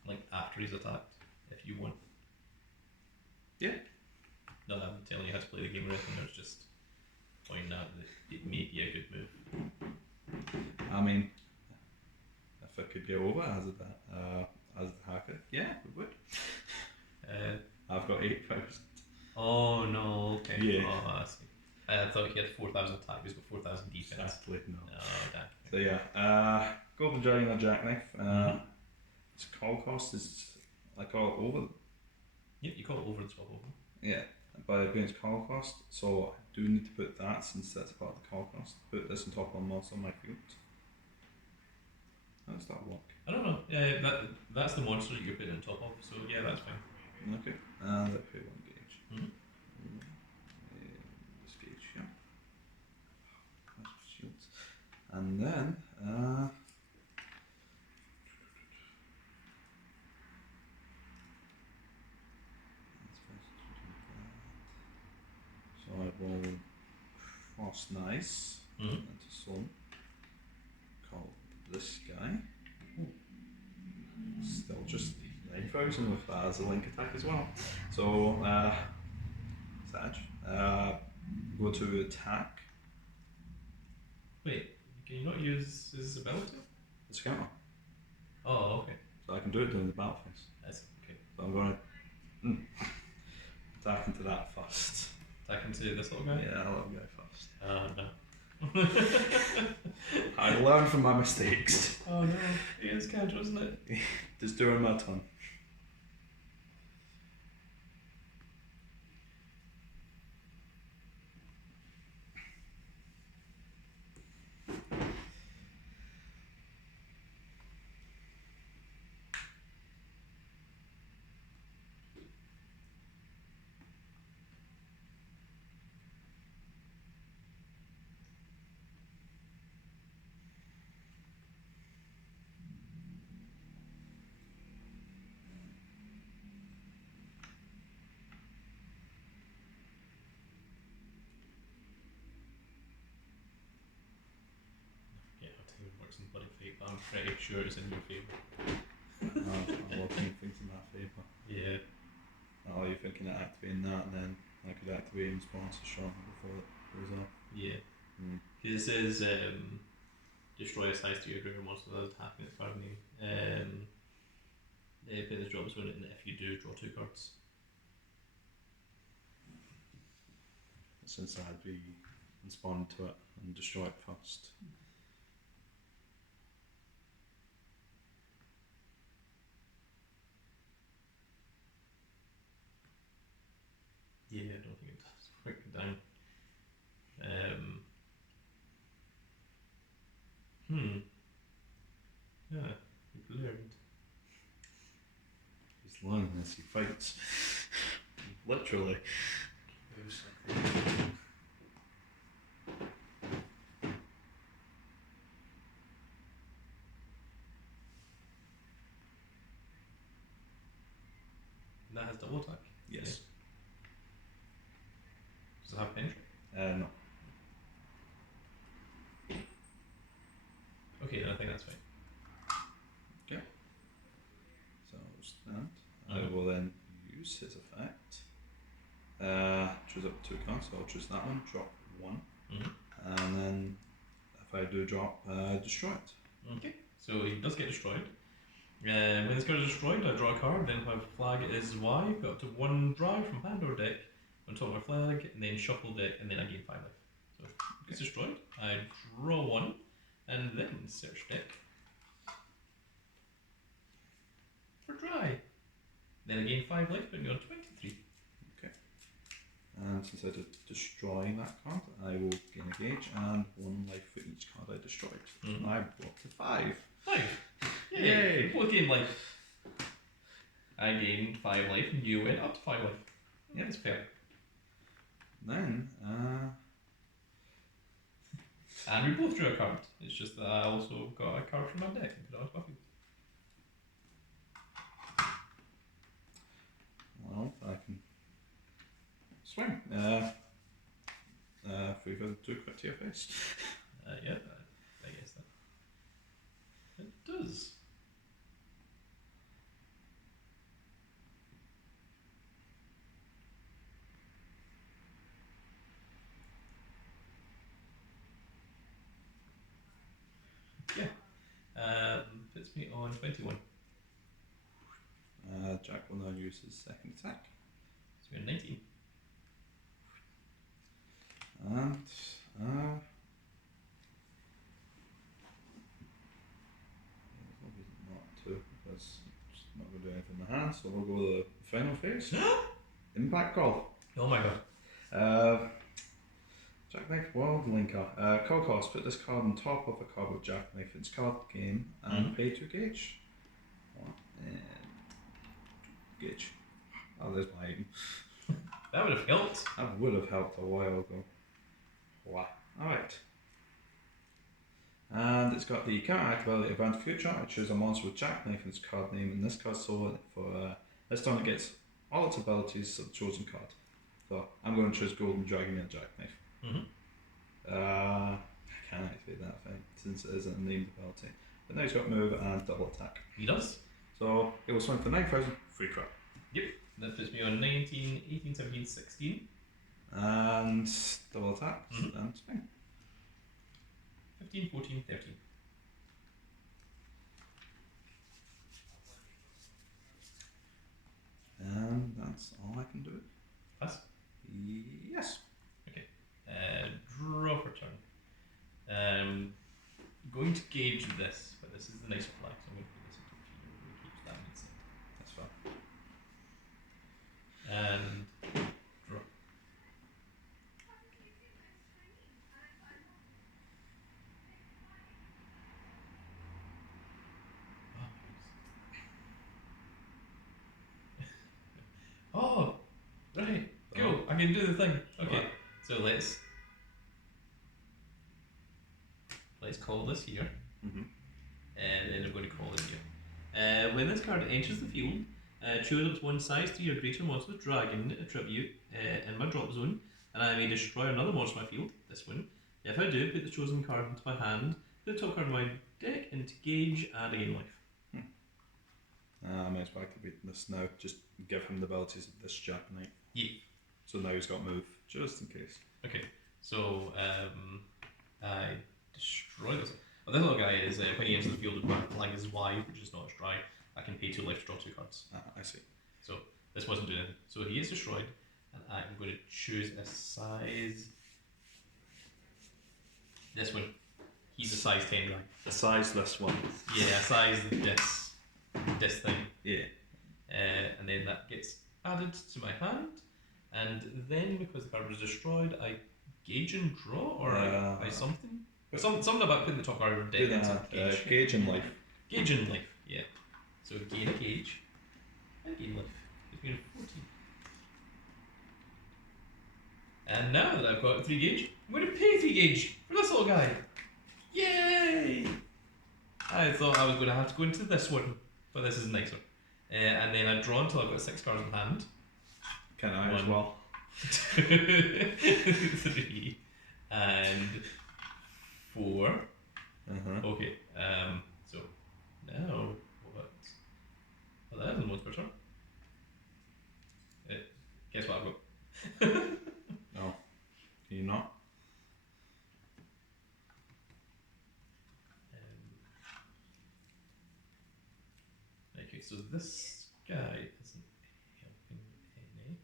Like after he's attacked, if you want. Yeah. No, I'm telling you how to play the game or anything, there's just pointing out that it may be a good move. I mean, if I could get over as a hacker, yeah, we would. I've got 8,000. Oh no, okay. Yeah. Oh, I see. I thought he had 4,000 attack, he's got 4,000 defense. Exactly, no. Oh, damn. So yeah, Golden Dragon or Jackknife. Its call cost is, I call it over. Yep, you call it over and swap over. Yeah, by paying its call cost. So I do need to put that, since that's part of the call cost. Put this on top of a monster on my field. How does that work? I don't know. That's the monster that you're putting on top of, so yeah, that's fine. Okay, and I pay 1 gauge. Mhm. This gauge, yeah. That's shields. And then, so I will Frost Nice into Sun. Call this guy. Still just 9,000 with that as a link attack as well. So, Sag, go to attack. Wait, can you not use his ability? It's a counter. Oh, okay. So I can do it during the battle phase. That's okay. So I'm going to attack into that first. Attack into this little guy? Yeah, that little guy first. Oh no. I learned from my mistakes. Oh no, it is counter, isn't it? Just during my turn. Yeah, how time works in Buddyfight, but I'm pretty sure it's in your favour. I'm looking things in my favour. Yeah. Oh, you're thinking of activating that, and then I could activate and sponsor shot before it goes off. Yeah. Because it says destroy a size to your greater monster that is attacking its card name. Play this drop zone, and if you do, draw 2 cards. Since I'd be respond to it and destroy it first. Yeah, I don't think it does break it down. Yeah, you've learned. He's learning as he fights. Literally. It was like And that has double attack. Yes. Does it have penetrate? No. Okay, then I think that's fine. So that. I will then use his effect. Choose up 2 cards, so I'll choose that one, drop 1. And then if I do drop, destroy it. Okay, so he does get destroyed. When this card is destroyed, I draw a card, then if my flag is Y, put up to 1 Drei from hand or deck on top of my flag, and then shuffle deck, and then I gain 5 life. So if it gets destroyed, I draw 1, and then search deck for Drei. Then I gain 5 life, putting me on 23. And since I did destroy that card, I will gain a gauge and 1 life for each card I destroyed. I brought to 5. 5! Yay! We both gained life. I gained 5 life, and you went up to 5 life. Yeah, that's fair. Then, And we both drew a card. It's just that I also got a card from my deck and put it onto my field. well, I can swing. 3 for 2 crit to your face. Yeah, I guess that. It does. Yeah. Puts me on 21. Jack will now use his second attack. So we're 19. And not 2 because it's not going to do anything in my hand, so we'll go to the final phase. Impact call. Oh my god. Jackknife World Linker. Call cost. Put this card on top of a card with Jackknife in its card game and pay 2 gauge. And gauge. Oh, there's my item. That would have helped. That would have helped a while ago. Wow. Alright. And it's got the counteract ability of Advanced Future. I choose a monster with Jackknife in its card name, and this card's sold for this time it gets all its abilities of the chosen card. So I'm going to choose Golden Dragon and Jackknife. I can't activate that thing since it isn't a named ability. But now he's got move and double attack. He does. So he will swing for 9,000, free crap. Yep. That puts me on 19, 18, 17, 16. And double attack and swing. 15, 14, 13. And that's all I can do. Pass? Yes. Okay. Draw for turn. Going to gauge this, but this is the nicer flag, so I'm going to put this into a feeder. We'll gauge that instead. That's fine. And draw. Oh, right, cool. I can do the thing. Okay, What? so let's call this here, and then I'm going to call it here. When this card enters the field, choose up to 1 size 3 or greater monster with dragon attribute in my drop zone, and I may destroy another monster in my field. This one. If I do, put the chosen card into my hand, put the top card of my deck into gauge, and I gain life. I'm activating this now. Just give him the abilities of this Jackknife. Yeah. So now he's got move, just in case. Okay, so I destroy this. Well, this little guy is when he enters the field with my flag is Y, which is not as dry. I can pay 2 life to draw 2 cards. I see. So this wasn't doing anything. So he gets destroyed, and I'm going to choose a size. This one. He's a size 10 guy. The sizeless one. Yeah, size this thing. Yeah. And then that gets added to my hand, and then because the card was destroyed, I gauge and draw, or I something. Something about putting the top card of deck into gauge. Gauge and life. Gauge and life, yeah. So gain a gauge and gain life. It's been 14. And now that I've got 3 gauge, I'm going to pay 3 gauge for this little guy. Yay! I thought I was going to have to go into this one, but this is nicer. And then I draw until I've got 6 cards in hand. Can I as 1, well? 3, and 4. Uh-huh. Okay, so now what? Well, that isn't one per turn. Guess what I've got? No. Can you not? Okay, so this guy isn't helping any.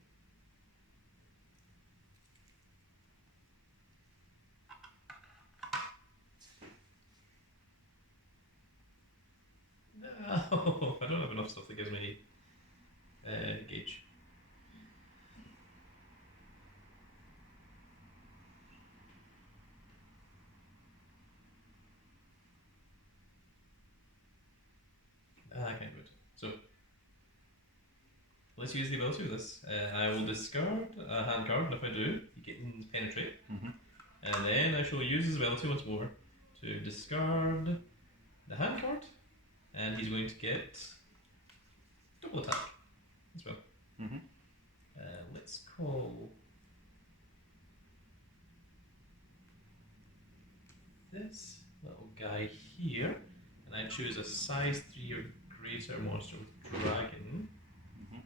No, I don't have enough stuff that gives me gauge. I can't do it. So let's use the ability of this. I will discard a hand card, and if I do, you get penetrate. Mm-hmm. And then I shall use his ability once more to discard the hand card, and he's going to get double attack as well. Mm-hmm. Let's call this little guy here, and I choose a size 3 or greater monster with dragon. Mm-hmm.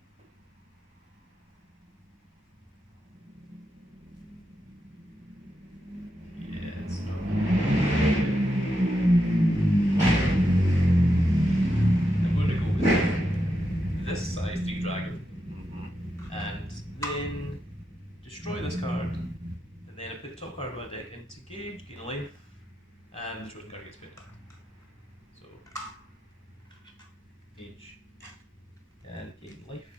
Yes. I'm going to go with this size 3 dragon, and then destroy this card, and then I put the top card of my deck into gauge, gain a life, and the chosen card gets put. So gauge and gain life.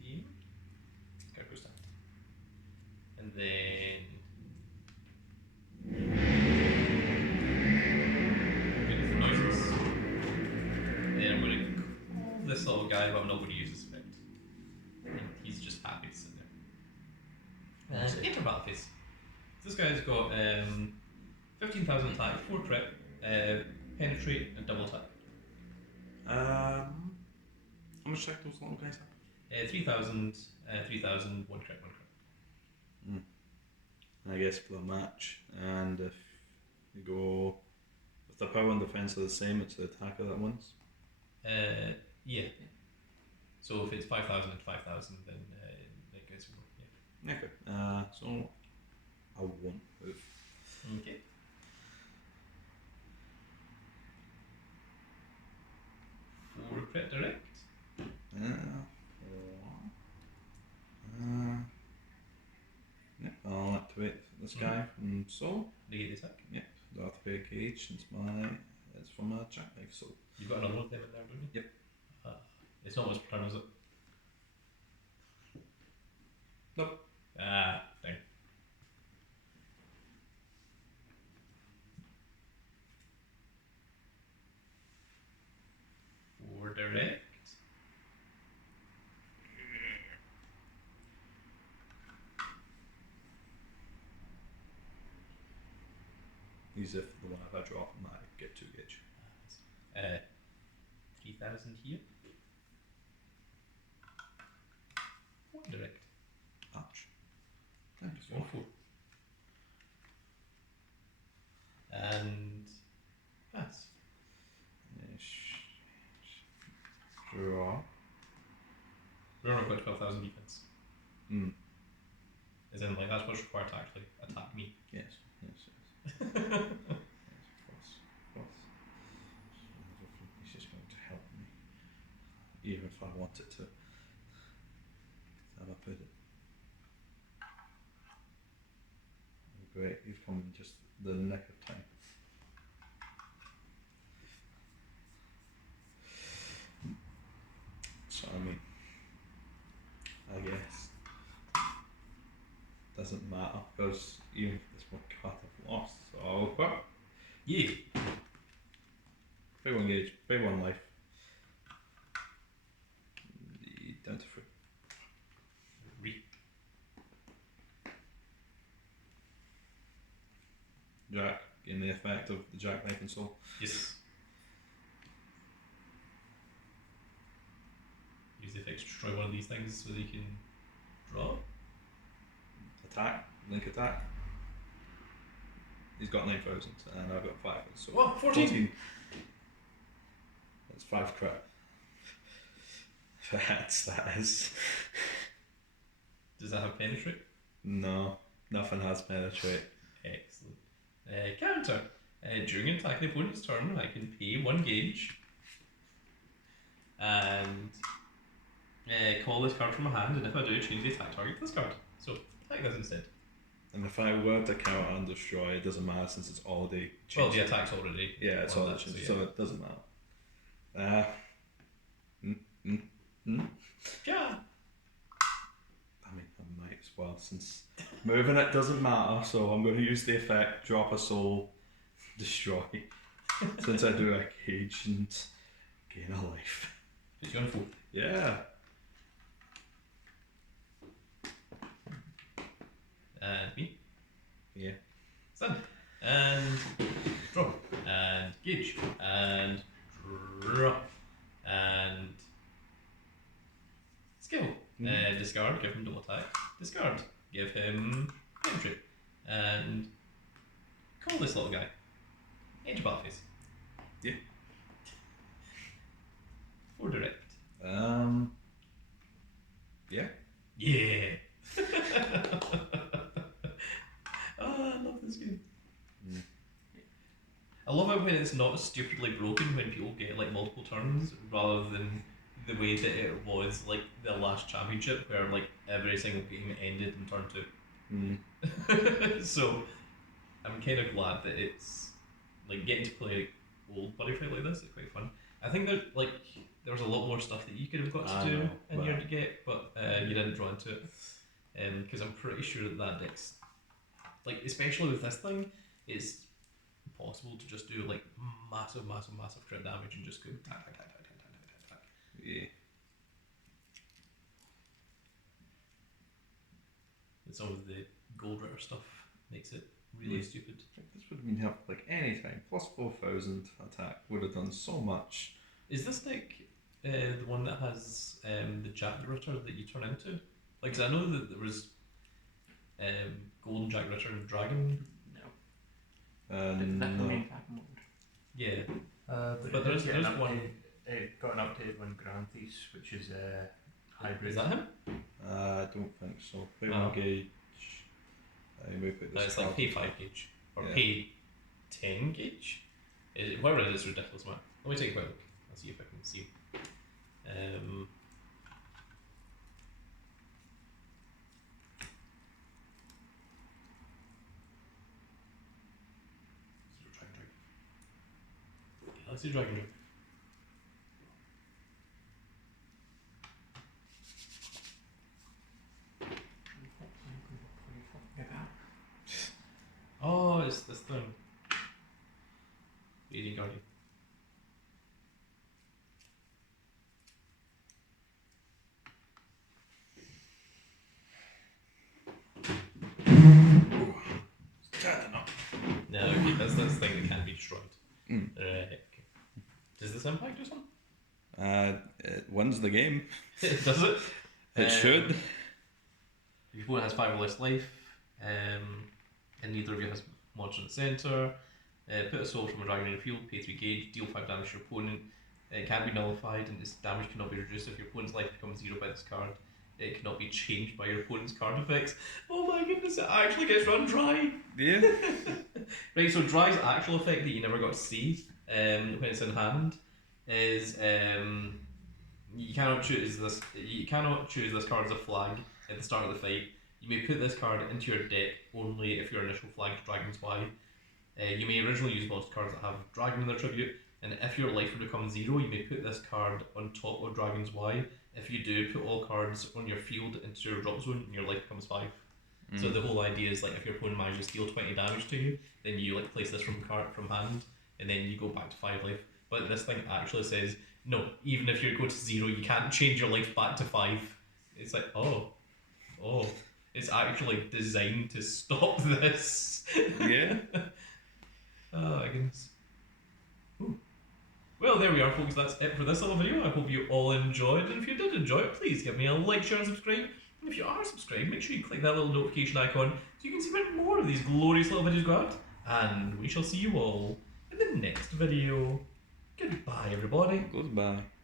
15. Card goes down. And then noises. And then I'm going to call this little guy, but I'm not going to use this effect. And he's just happy to sit there. And enter battle phase. This guy's got 15,000 attack, 4 crit, penetrate, and double attack. How much attack those little guys have? 3,000, 3,000, 1 crit, 1 crit. I guess for the match, and if you go if the power and defense are the same, it's the attacker that wins. Yeah. So if it's 5,000 and 5,000, then it goes more. Yeah. Okay. So I won't move. Okay. Four crit direct. Yep, I'll activate this guy from Soul. Negate the attack. Yep, the activate gauge since it's from a Jackknife Soul. You've got another one of them in there, don't you? Yep. It's not much per turn, is it? Nope. Dang. Four direct. Use if the one if I draw from that, I get 2 gauge. 3,000 here. 1 direct. Ouch. Thank you. 1 4. And pass. Draw. We're on about 12,000 defense. Mm. As in, like, that's what's required to actually attack me. Yes. Yes, of course. He's just going to help me. Even if I wanted to. Have I put it? Great, you've come in just the nick of time. So I mean, I guess doesn't matter because even if this one card I've lost, so I'll quit. Yeah. Pay 1 gauge, pay 1 life. Down to 3. the effect of the Jackknife and Soul. Yes. Use the effects to destroy one of these things so that you can draw. Attack, link attack. He's got 9,000 and I've got 5,000. So Oh, 14. That's 5 crit. That is. Does that have penetrate? No, nothing has penetrate. Excellent. Counter. During an attack the opponent's turn, I can pay 1 gauge and call this card from my hand, and if I do, change the attack target to this card. So, attack this instead. And if I were to counter and destroy, it doesn't matter since it's already changed. Well, the attack's already. Yeah, it's on already that, changed, so so it doesn't matter. Yeah. I mean, I might as well, since moving it doesn't matter, so I'm going to use the effect, drop a soul, destroy, since I do a cage and gain a life. It's going to Yeah. And me. Yeah. Stand. And draw. And gauge. And draw. And skill. Discard, give him double attack. Discard, give him penetrate. And call this little guy. Enter battle phase. Yeah. Or direct. Yeah. Yeah. Oh, I love this game. I love it when it's not stupidly broken, when people get like multiple turns, rather than the way that it was like the last championship, where like every single game ended in turn 2. So I'm kind of glad that it's like getting to play old Buddyfight like this is quite fun. I think that like there was a lot more stuff that you could have got to do in your get, but you didn't draw into it. Because I'm pretty sure that deck's like, especially with this thing, it's possible to just do like massive crit damage and just go tack. Yeah. And some of the gold ritter stuff makes it really stupid. This would have been helpful like any time. Plus 4,000 attack would have done so much. Is this deck the one that has the Jack Ritter that you turn into? Like, 'cause I know that there was Golden Jack Ritter and Dragon. That's the main pack mode. Yeah. But there's an one. It got an update on Granthes, which is a hybrid. Is that him? I don't think so. Put Oh. gauge. We put No, this it's like card. pay 5 gauge. Or Yeah. pay 10 gauge? Whatever it is, it's ridiculous, man. Let me take a quick look. I'll see if I can see. Let's do Dragon Drake. Oh, it's this thing. Radiant Guardian. No, okay, that's this thing that can't be destroyed. Okay. Does this impact or something? It wins the game. Does it? It should. Your opponent has 5 or less life, and neither of you has monster in the centre. Put a soul from a dragon in the field, pay 3 gauge, deal 5 damage to your opponent. It can't be nullified, and its damage cannot be reduced if your opponent's life becomes 0 by this card. It cannot be changed by your opponent's card effects. Oh my goodness, it actually gets run Dry! Yeah. Right, so Dry's actual effect that you never got to see when it's in hand is you cannot choose this card as a flag at the start of the fight. You may put this card into your deck only if your initial flag is Dragon's Y. You may originally use most cards that have Dragon in their tribute, and if your life would become 0, you may put this card on top of Dragon's Y. If you do, put all cards on your field into your drop zone and your life becomes 5. So the whole idea is like if your opponent manages to deal 20 damage to you, then you like place this from hand, and then you go back to 5 life. But this thing actually says, no, even if you go to 0, you can't change your life back to 5. It's like, oh, it's actually designed to stop this. Yeah. dragons. Ooh. Well, there we are, folks. That's it for this little video. I hope you all enjoyed. And if you did enjoy it, please give me a like, share, and subscribe. And if you are subscribed, make sure you click that little notification icon so you can see when more of these glorious little videos go out. And we shall see you all in the next video. Goodbye, everybody. Goodbye.